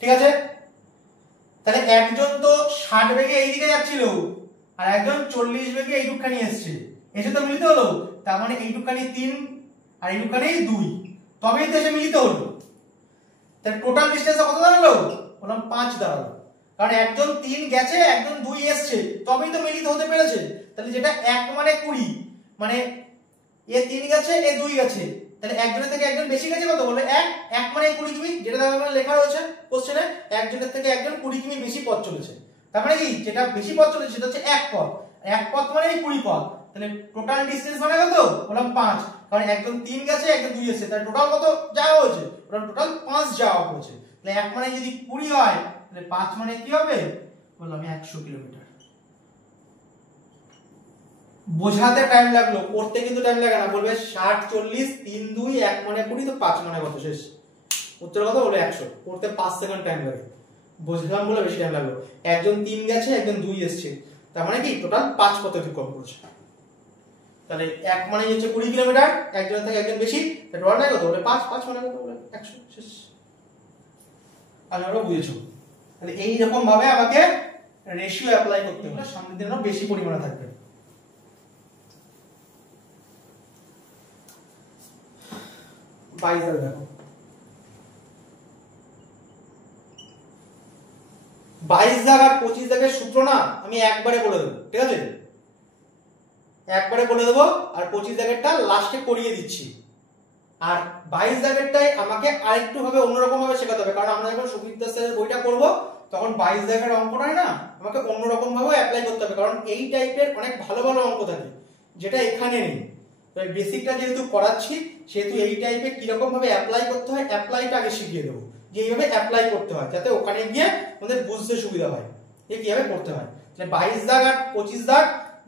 ঠিক আছে? তাহলে একজন তো 60 বেগে এইদিকে যাচ্ছিল আর একজন 40 বেগে এইটুকখানি এসছে, এসে তো মিলিত হলো। তার মানে এইটুকখানি 3 আর এইটুকখানি 2, তবেই তো এসে মিলিত হলো। তাহলে টোটাল ডিসটেন্স কত দাঁড়ালো? বললাম 5 দাঁড়ালো। কারণ একজন 3 গেছে, একজন 2 এসছে, তবেই তো মিলিত হতে পেরেছে। তাহলে যেটা 1 মানে 20, মানে এ 3 গেছে, এ 2 গেছে, তাহলে একজনের থেকে একজন বেশি গেছে কত? বলে 1। 1 মানে 20 কিমি, যেটা দেখো লেখা রয়েছে কোশ্চেনে, একজনের থেকে একজন 20 কিমি বেশি পথ চলেছে। তার মানে কি? যেটা বেশি পথ চলেছে সেটা হচ্ছে 1 পথ। 1 পথ মানে 20 পথ। তাহলে টোটাল ডিসটেন্স মানে কত? বললাম 5। কারণ একজন 3 গেছে, একজন 2 এসেছে, তাহলে টোটাল কত যাওয়া হয়েছে? টোটাল 5 যাওয়া হয়েছে। তাহলে 1 মানে যদি 20 হয়, তাহলে 5 মানে কি হবে? বললাম 100 কিলোমিটার। বোঝাতে টাইম লাগলো, করতে কিন্তু টাইম লাগে না। বলবে 60 40 3 2 1 মানে 20, তো 5 মানে কত? শেষ। উত্তর কত? বলে 100। করতে 5 সেকেন্ড টাইম লাগে, বুঝলাম বলে বেশি টাইম লাগলো। একজন 3 গেছে, একজন 2 এসেছে, তার মানে কি টোটাল 5 পথ অতিক্রম করেছে। তাহলে 1 মানে হচ্ছে 20 কিলোমিটার, একজন থেকে একজন বেশি, তাহলে টোটালটা কত? বলে 5। 5 মানে কত? বলে 100। শেষ। আর আমরা বুঝেছো। তাহলে এই রকম ভাবে আমাকে রেশিও অ্যাপ্লাই করতে হবে, সামনের দিন বেশি পরিমাণে থাকবে। 22 দেখো, 22 দাগ আর 25 দাগের সূত্র না আমি একবারে বলে দেবো, ঠিক আছে? একবারে বলে দেবো, আর 25 দাগেরটা লাস্টে করিয়ে দিচ্ছি। আর 22 দাগেরটাই আমাকে আরেকটু ভাবে অন্যরকম ভাবে শেখাতে হবে, কারণ আমরা যখন সুবিদ দাসের বইটা করব তখন 22 দাগের অঙ্কটাই না আমাকে অন্যরকম ভাবে অ্যাপ্লাই করতে হবে, কারণ এই টাইপের অনেক ভালো ভালো অঙ্ক থাকে যেটা এখানে নেই। তো বেসিকটা যেহেতু করাচ্ছি, সেহেতু এই টাইপের কিরকম ভাবে অ্যাপ্লাই করতে হয় অ্যাপ্লাইটা আগে শিখিয়ে দেবো, যে এইভাবে অ্যাপ্লাই করতে হয়, যাতে ওখানে গিয়ে আমাদের বুঝতে সুবিধা হয় যে কিভাবে করতে হয়। তাহলে 22 দাগ আর 25 দাগ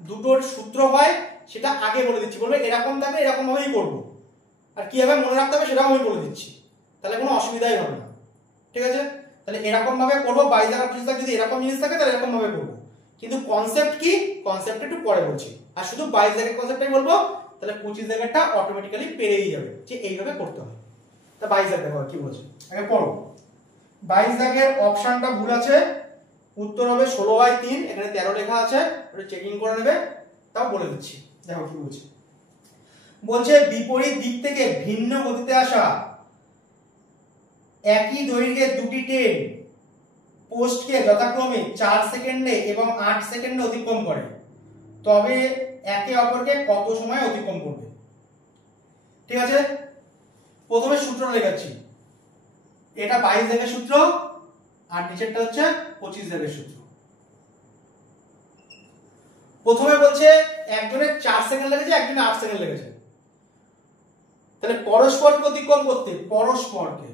দুটোর সূত্র হয় সেটা আগে বলে দিচ্ছি। বলবে এরকম থাকলে এরকম ভাবেই করবো, আর কিভাবে মনে রাখতে হবে সেটাও আমি বলে দিচ্ছি, তাহলে কোনো অসুবিধাই হবে না। ঠিক আছে? তাহলে এরকম ভাবে করবো। 22 দাগ আর 25 দাগ যদি এরকম জিনিস থাকে তাহলে এরকম ভাবে করবো, কিন্তু কনসেপ্ট কি, কনসেপ্ট একটু পরে বলছি। আর শুধু 22 দাগের কনসেপ্টটাই বলবো, তাহলে 25 দাগেরটা অটোমেটিক্যালি পেরেই যাবে যে এইভাবে করতে হবে। তা 22 দাগ দেখো কি বলছে, আগে পড়ো। 22 দাগের অপশনটা ভুল আছে, উত্তর হবে 16/3। এখানে 13 লেখা আছে, ওটা চেকিং করে নেবে। তাও বলে দিচ্ছি, দেখো কি বলছে। বলছে বিপরীত দিক থেকে ভিন্ন গতিতে আসা একই দৈর্ঘ্যের দুটি ট্রেন পোস্টকে যথাক্রমে 4 সেকেন্ডে এবং 8 সেকেন্ডে অতিক্রম করে, তবে একে অপরকে কত সময় অতিক্রম করবে? ঠিক আছে? প্রথমে সূত্রটা লেখাচ্ছি। এটা 22 দাগের সূত্র, আর নিচেরটা হচ্ছে 25 দাগের সূত্র। প্রথমে বলছে একজনের 4 সেকেন্ড লেগেছে, একজনের 8 সেকেন্ড লেগেছে। তাহলে পরস্পরকে অতিক্রম করতে, পরস্পরকে,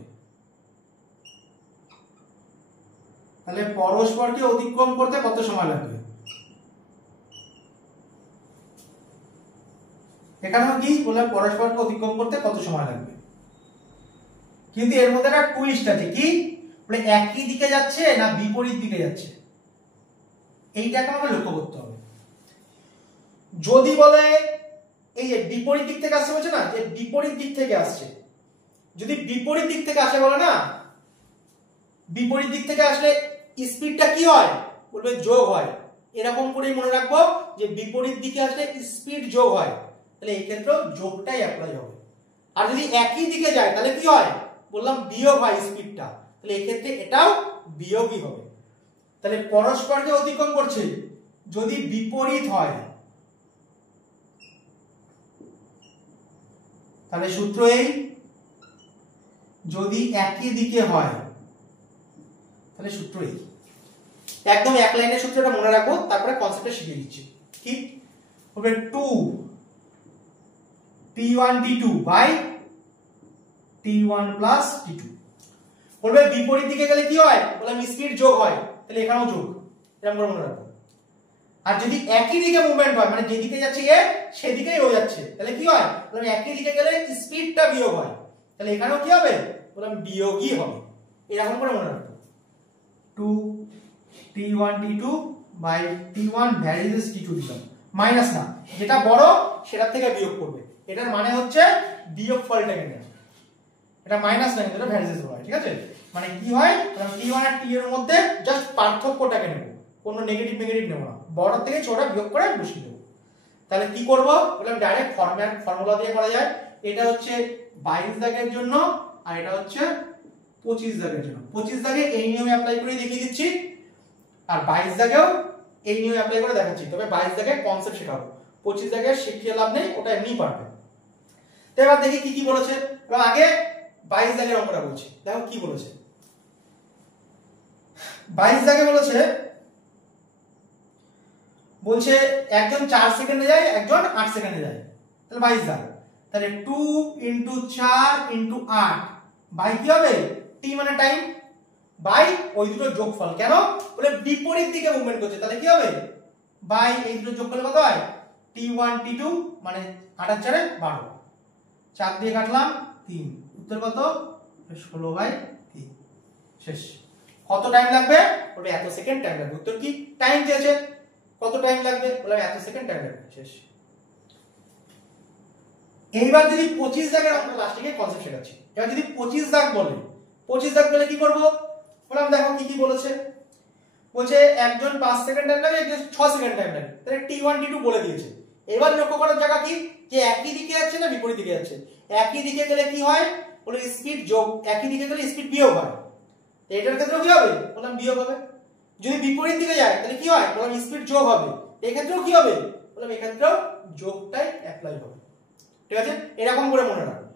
তাহলে পরস্পরকে অতিক্রম করতে কত সময় লাগবে? এখানেও কি বলে পরস্পরকে অতিক্রম করতে কত সময় লাগবে, কিন্তু এর মধ্যে একটা টুইস্ট আছে। কি বলে একই দিকে যাচ্ছে না বিপরীত দিকে যাচ্ছে, এইটাকে আমাকে লক্ষ্য করতে হবে। যদি বলে এই যে বিপরীত দিক থেকে আসছে বলছে না, যে বিপরীত দিক থেকে আসছে, যদি বিপরীত দিক থেকে আসে বলে না, বিপরীত দিক থেকে আসলে স্পিডটা কি হয়? বলবে যোগ হয়। এরকম করেই মনে রাখবো যে বিপরীত দিকে আসলে স্পিড যোগ হয়, তাহলে এই ক্ষেত্রে যোগটাই অ্যাপ্লাই হবে। আর যদি একই দিকে যায় তাহলে কি হয়? বললাম বিয়োগ হয় স্পিডটা, তাহলে এই ক্ষেত্রে এটাও বিয়োগই হবে। তাহলে পরস্পরকে অতিক্রম করছে যদি বিপরীত হয়, তাহলে সূত্র এই, যদি একই দিকে হয় তাহলে সূত্র এই। একদম এক লাইনের সূত্রটা মনে রাখবো, তারপরে কনসেপ্টটা শিখিয়ে দিচ্ছি। কি হবে? 2 t1 t2 by t1 plus t2। বলবে বিপরীত দিকে গেলে কি হয়, বললাম স্পিড যোগ হয়, তাহলে এখানেও যোগ, এরকম করে মনে রাখবো। আর যদি একই দিকে মুভমেন্ট হয়, মানে যেদিকে যাচ্ছে এ সেদিকেই ও যাচ্ছে, তাহলে কি হয়, বললাম একই দিকে গেলে স্পিডটা বিয়োগ হয়, তাহলে এখানেও কি হবে, বললাম বিয়োগই হবে, এরকম করে মনে রাখবো। 2 t1 t2 by t1 variance t2 দিলাম, মাইনাস না, যেটা বড় সেটার থেকে বিয়োগ করবে, এটার মানে হচ্ছে বিয়োগফলটাকে নেওয়া, এটা মাইনাস না, এটা ভ্যারিয়েন্স হয়, ঠিক আছে। মানে কি হয়, t1 আর t এর মধ্যে জাস্ট পার্থক্যটাকে নেব, কোনো নেগেটিভ নেব না, বড় থেকে ছোট বিয়োগ করে বসিয়ে দেব। তাহলে কি করব, বললাম ডাইরেক্ট ফর্মুলা দিয়ে করা যায়। এটা হচ্ছে 22 দাগের জন্য, আর এটা হচ্ছে 25 দাগের জন্য। 25 দাগে এই নিয়মে অ্যাপ্লাই করে দেখিয়ে দিচ্ছি, আর 22 দাগেও এই নিয়মে অ্যাপ্লাই করে দেখাচ্ছি, তবে 22 দাগে কনসেপ্ট শেখাবো, 25 দাগে শিখিয়ে লাভ নেই, ওটা এমনিই পারবে। তো এবার দেখি কি কি বলেছে। এবং আগে 22 দাগের অঙ্কটা বলছি, দেখো কি বলেছে। 22 দাগে বলেছে একজন 4 সেকেন্ডে যায়, একজন 8 সেকেন্ডে যায়, তাহলে 22 দাগ। তাহলে 2 × 4 × 8 বাই কি হবে, t মানে টাইম, বাই ওই দুটো যোগফল, কেন বলে বিপরীত দিকে মুভমেন্ট করছে, তাহলে কি হবে, বাই এই দুটো যোগ করলে কত হয়, t1 t2 মানে 8 আর 4 12, 4 দিয়ে কাটলাম 3, উত্তর কত, 16/3। শেষ। কত টাইম লাগবে, বলবে এত সেকেন্ড টাইম লাগবে। উত্তর কি, টাইম চেয়েছে, কত টাইম লাগবে, বলবে এত সেকেন্ড টাইম লাগবে। শেষ। এইবার যদি 25 দাগের আমরা লাস্টে গিয়ে কনসেপ্ট শেখাচ্ছি। এবার যদি 25 দাগ বলে, 25 দাগ বলে কি করব, বললাম দেখো কি কি বলেছে। বলছে একজন 5 সেকেন্ড টাইম লাগে, একজন 6 সেকেন্ড টাইম লাগে, তাহলে t1 t2 বলে দিয়েছে। এবার লক্ষ্য করার জায়গা কি, যে একই দিকে যাচ্ছে না বিপরীত দিকে যাচ্ছে। একই দিকে গেলে কি হয়, বলে স্পিড যোগ, একই দিকে গেলে স্পিড বিয়োগ হয়, এটার ক্ষেত্রেও কি হবে, বললাম বিয়োগ হবে। যদি বিপরীত দিকে যায় তাহলে কি হয়, বললাম স্পিড যোগ হবে, এই ক্ষেত্রেও কি হবে, বললাম এই ক্ষেত্রেও যোগটাই অ্যাপ্লাই হবে, ঠিক আছে। এরকম করে মনে রাখো।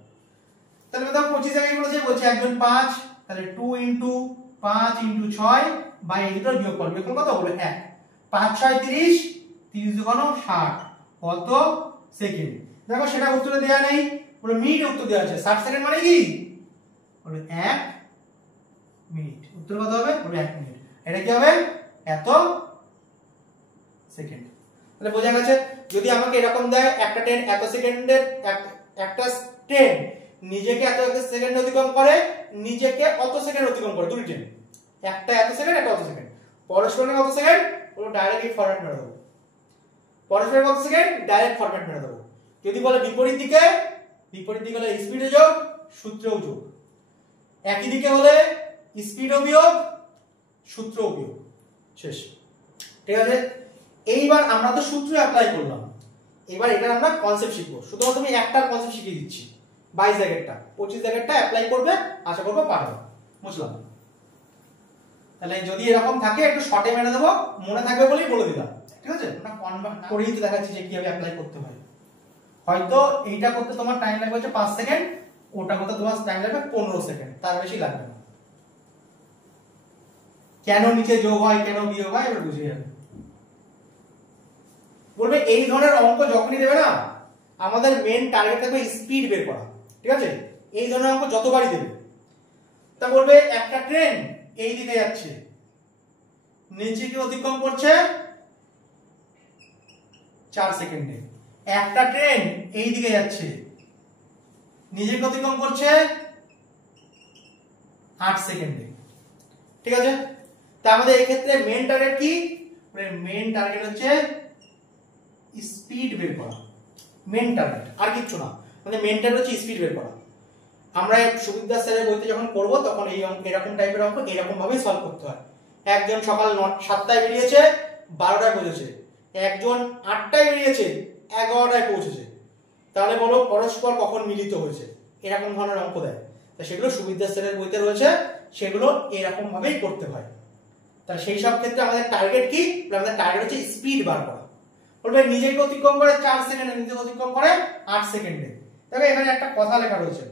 তাহলে দেখো 25 জায়গায় বলছে একজন 5, তাহলে 2 × 5 × 6 বাই এই দুটোর বিয়োগফল, বিয়োগফল কত হলো 1, 5 6 30, 30 দুগুণ 60, কত সেকেন্ড। দেখো সেটা উত্তরে দেয়া নেই, বলে মিনিটে উত্তর দেওয়া আছে, 60 সেকেন্ড মানে কি, বলে 1 মিনিট। উত্তর কত হবে, বলে 1 মিনিট। এটা কি হবে, এত সেকেন্ড। তাহলে বোঝা গেছে, যদি আমাকে এরকম দেয় একটা ট্রেন এত সেকেন্ডের, একটা ট্রেন নিজেকে এত সেকেন্ড অতিক্রম করে, নিজেকে অত সেকেন্ড অতিক্রম করে, দুটো ট্রেন, একটা এত সেকেন্ড একটা অত সেকেন্ড, পরস্পরের কত সেকেন্ড, পুরো ডাইরেক্ট এই ফরম্যাট মেরে দেবো, পরস্পরের কত সেকেন্ড ডাইরেক্ট ফরম্যাট মেরে দেবো। যদি বলে বিপরীত দিকে হলে স্পিডে যোগ, সূত্রেও যোগ, একই দিকে হলে স্পিডও বিয়োগ, সূত্রও বিয়োগ। শেষ। ঠিক আছে। এইবার আমরা তো সূত্র অ্যাপ্লাই করলাম, এবার এটা আমরা কনসেপ্ট শিখবো। শুধুমাত্র তুমি একটা কনসেপ্ট শিখিয়ে দিচ্ছি, 22 জায়গাটা 25 জায়গাটা অ্যাপ্লাই করবে, আশা করবো পারবে। বুঝলাম। তাহলে যদি এরকম থাকে একটু শর্টে মেরে দেবো, মনে থাকবে বলেই বলে দিলাম, ঠিক আছে। আমরা কনভার্ট করেই তো দেখাচ্ছি যে কিভাবে অ্যাপ্লাই করতে হয়। হয়তো এইটা করতে তোমার টাইম লাগবে হচ্ছে 5 সেকেন্ড, ওটা করতে তোমার টাইম লাগবে 15 সেকেন্ড, তার বেশি লাগবে না। কেন নিচে যোগ হয় কেন বিয়োগ হয় এবার বুঝে যাবে। বলবে এই ধরনের অঙ্ক যখনই দেবে না, আমাদের মেন টার্গেট থাকবে স্পিড বের করা, ঠিক আছে। এই ধরনের অঙ্ক যতবারই দেবে, তা বলবে একটা ট্রেন এই দিকে যাচ্ছে, নিচেকে অতিক্রম করছে 4 সেকেন্ডে, একটা ট্রেন এই দিকে যাচ্ছে, নিজেকে অতিক্রম করছে 8 সেকেন্ডে, ঠিক আছে। তা আমাদের এই ক্ষেত্রে মেন টার্গেট কি, মেন টার্গেট হচ্ছে স্পিড বের করা, মেন টার্গেট, আর কিছু না। মানে মেন টার্গেট হচ্ছে স্পিড বের করা। আমরা সুবিদ্যা স্যারের বইতে যখন পড়বো তখন এই এরকম টাইপের অঙ্ক এরকম ভাবেই সলভ করতে হয়। একজন সকাল 7টায় বেরিয়েছে, 12টায় পৌঁছেছে, একজন 8টায় বেরিয়েছে, 11টায় পৌঁছেছে, তাহলে বলো পরস্পর কখন মিলিত হয়েছে, এরকম ধরনের অঙ্ক দেয়। তা সেগুলো সুবিদ্যা স্যারের বইতে রয়েছে, সেগুলো এরকম ভাবেই করতে হয়। তাহলে সেই সব ক্ষেত্রে আমাদের টার্গেট কি, আমাদের টার্গেট হচ্ছে স্পিড বার করা। বলবে নিজেকে অতিক্রম করে 4 সেকেন্ডে, নিজেকে অতিক্রম করে 8 সেকেন্ডে। দেখো এখানে একটা কথা লেখা রয়েছে,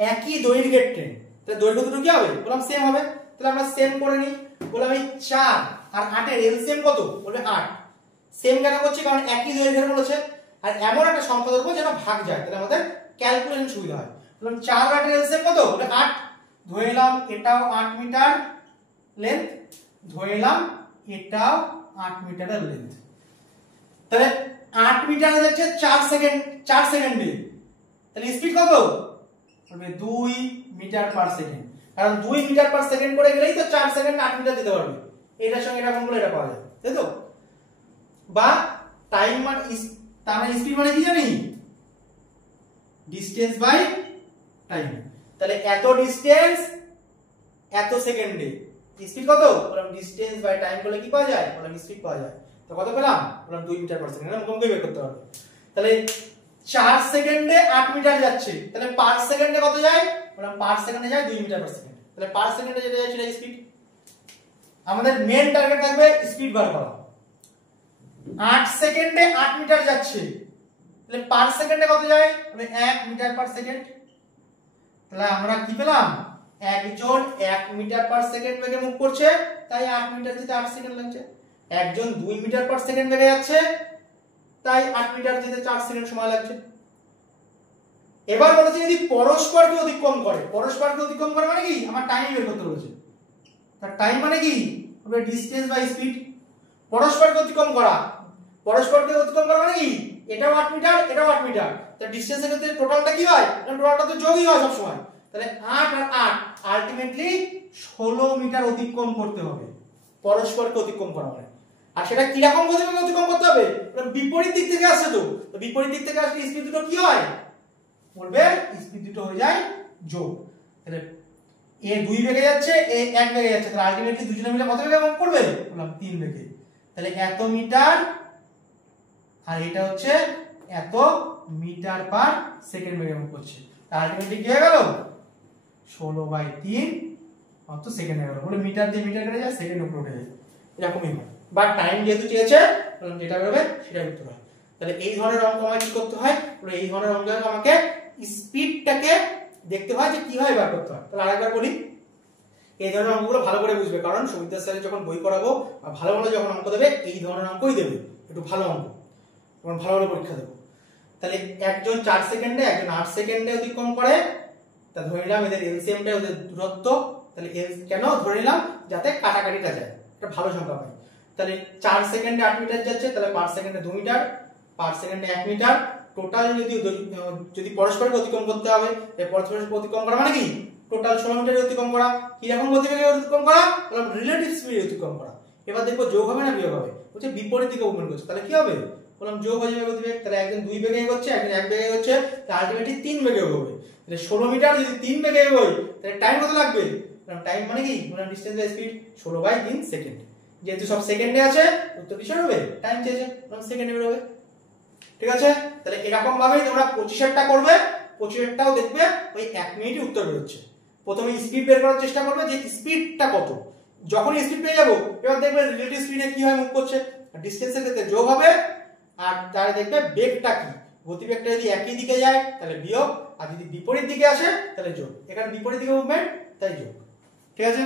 একই দৈর্ঘ্যের ট্রেন, তাহলে দৈর্ঘ্য দুটো কি হবে, বললাম সেম হবে। তাহলে আমরা সেম করে নিই, বললাম এই 4 আর 8 এর এলসিএম কত, বলবে 8। সেম কেন করছি, কারণ একই দৈর্ঘ্যের বলেছে। আর এমন একটা সংখ্যা ধরবো যেন ভাগ যায়, তাহলে আমাদের ক্যালকুলেশন সুবিধা হয়। বললাম 4 আর 8 এর এলসিএম কত? বলে 8, ধরে নিলাম এটাও 8 মিটার লেন্থ, ধরে নিলাম এটাও 8 মিটারের লেন্থ। তাহলে 8 মিটারে যাচ্ছে 4 সেকেন্ডে, তাহলে স্পিড কত? বলবে 2 মিটার পার সেকেন্ড, কারণ 2 মিটার পার সেকেন্ড করে গেলেই তো 4 সেকেন্ড 8 মিটার দিতে পারবে। এটার সঙ্গে এটা গুণ করলে এটা পাওয়া যায়, তাই তো? বা টাইম মানে তার মানে স্পিড মানে কি জানি? Distance by time. তাহলে এত ডিসটেন্স এত সেকেন্ডে, স্পিড কত? বললাম ডিসটেন্স বাই টাইম করলে কি পাওয়া যায়? বললাম স্পিড পাওয়া যায়। তো কত পেলাম? বললাম 2 মিটার পার সেকেন্ড। এরকম করে বের করতে হবে। তাহলে 4 সেকেন্ডে 8 মিটার যাচ্ছে, তাহলে পার সেকেন্ডে কত যায়? বললাম পার সেকেন্ডে যায় 2 মিটার পার সেকেন্ড। তাহলে পার সেকেন্ডে যেটা যাচ্ছে সেটা স্পিড। আমাদের মেন টার্গেট থাকবে স্পিড বার করা। 8 সেকেন্ডে 8 মিটার যাচ্ছে, তাহলে পার সেকেন্ডে কত যায়? মানে 1 মিটার পার সেকেন্ড। তাহলে আমরা কি পেলাম? একজন 1 মিটার পার সেকেন্ড বেগে মুভ করছে, তাই 8 মিটার যেতে 8 সেকেন্ড লাগছে। একজন 2 মিটার পার সেকেন্ড বেগে যাচ্ছে, তাই 8 মিটার যেতে 4 সেকেন্ড সময় লাগছে। এবার বলেছে যদি পরস্পরকে অতিক্রম করে, পরস্পরকে অতিক্রম করে মানে কি? আমার টাইম বের করতে বলেছে। তার টাইম মানে কি? হবে ডিসটেন্স বাই স্পিড। পরস্পরকে অতিক্রম করা, পরস্পরকে অতিক্রম করা মানে কি? এটাও 8 মিটার, এটাও 8 মিটার। তাহলে ডিসটেন্সের ক্ষেত্রে টোটালটা কি হয়? টোটালটা তো যোগই হয় সব সময়। তাহলে 8 আর 8 আলটিমেটলি 16 মিটার অতিক্রম করতে হবে পরস্পরকে অতিক্রম করা মানে। আর সেটা কি রকম গতিবেগে অতিক্রম করতে হবে? বিপরীত দিক থেকে আসছে, তো বিপরীত দিক থেকে আসলে স্পিড দুটো কি হয়? বলবে স্পিড দুটো হয়ে যায় যোগ। তাহলে এ 2 বেগে যাচ্ছে, এ 1 বেগে যাচ্ছে, তাহলে আলটিমেটলি দুজনে মিলে কত বেগে মুভ করবে? বললাম 3 বেগে। তাহলে এত মিটার আর এটা হচ্ছে এত মিটার পার সেকেন্ড বেগে মুভ করছে। তাহলে আলটিমেটলি কি হয়ে গেল? 16/3 অত সেকেন্ড হয়ে গেল। বলে মিটার দিয়ে মিটার কেটে যায়, সেকেন্ড উপরে উঠে যায়, এরকমই হয়। বা টাইম যেহেতু চেয়েছে, যেটা বেরোবে সেটাই উত্তর হয়। তাহলে এই ধরনের অঙ্ক আমাকে কি করতে হয়? এই ধরনের অঙ্ক আমাকে স্পিডটাকে দেখতে হয় যে কিভাবে বার করতে হয়। তাহলে আরেকবার বলি, এই ধরনের অঙ্কগুলো ভালো করে বুঝবে, কারণ সুবিদ্যা স্যারে যখন বই করাবো বা ভালো ভালো যখন অঙ্ক দেবে, এই ধরনের অঙ্কই দেবে, একটু ভালো অঙ্ক, তখন ভালো ভালো পরীক্ষা দেবো। তাহলে একজন 4 সেকেন্ডে, একজন 8 সেকেন্ডে অতিক্রম করে, তা ধরে নিলাম এদের এলসিএমটা ওদের দূরত্ব। তাহলে কেন ধরে নিলাম? যাতে কাটাকাটিটা যায়, একটা ভালো সংখ্যা পাই। তাহলে 4 সেকেন্ডে 8 মিটার যাচ্ছে, তাহলে পার সেকেন্ডে 2 মিটার, পার সেকেন্ডে 1 মিটার। টোটাল যদি পরস্পরকে অতিক্রম করতে হবে, পরস্পরকে অতিক্রম করা মানে কি? টোটাল 16 মিটার অতিক্রম করা। কি রকম গতিবেগে অতিক্রম করা? বললাম রিলেটিভ স্পিডে অতিক্রম করা। এবার দেখবো যোগ হবে না বিয়োগ হবে? বলছে বিপরীত দিকে মুভমেন্ট করছে, তাহলে কি হবে? বললাম যোগ হয়ে যাবে গতিবেগ। তাহলে একজন 2 বেগে এগোচ্ছে, একজন 1 বেগে এগোচ্ছে, তাহলে আলটিমেটলি 3 বেগে এগোবে। তাহলে 16 মিটার যদি 3 বেগে এগোয়, তাহলে টাইম কত লাগবে? বললাম টাইম মানে কি? বললাম ডিসটেন্স বাই স্পিড, 16/3 সেকেন্ড। যেহেতু সব সেকেন্ডে আছে, উত্তর কিসের হবে? টাইম চেয়েছে, বললাম সেকেন্ডে বের হবে। ঠিক আছে? তাহলে এরকম ভাবেই তোমরা 25এরটা করবে, 25এরটাও দেখবে ওই 1 মিনিটে উত্তর বের হচ্ছে। প্রথমে স্পিড বের করার চেষ্টা করবে যে স্পিডটা কত। যখন স্পিড পেয়ে যাবো, এবার দেখবে রিলেটিভ স্পিডে কি হয় মুভ করছে। ডিসটেন্সের ক্ষেত্রে যোগ হবে, আর তার দেখবে বেগটা কি। গতিবেগটা যদি একই দিকে যায় তাহলে বিয়োগ, আর যদি বিপরীত দিকে আসে তাহলে যোগ। এখানে বিপরীত দিকে মুভমেন্ট, তাই যোগ। ঠিক আছে?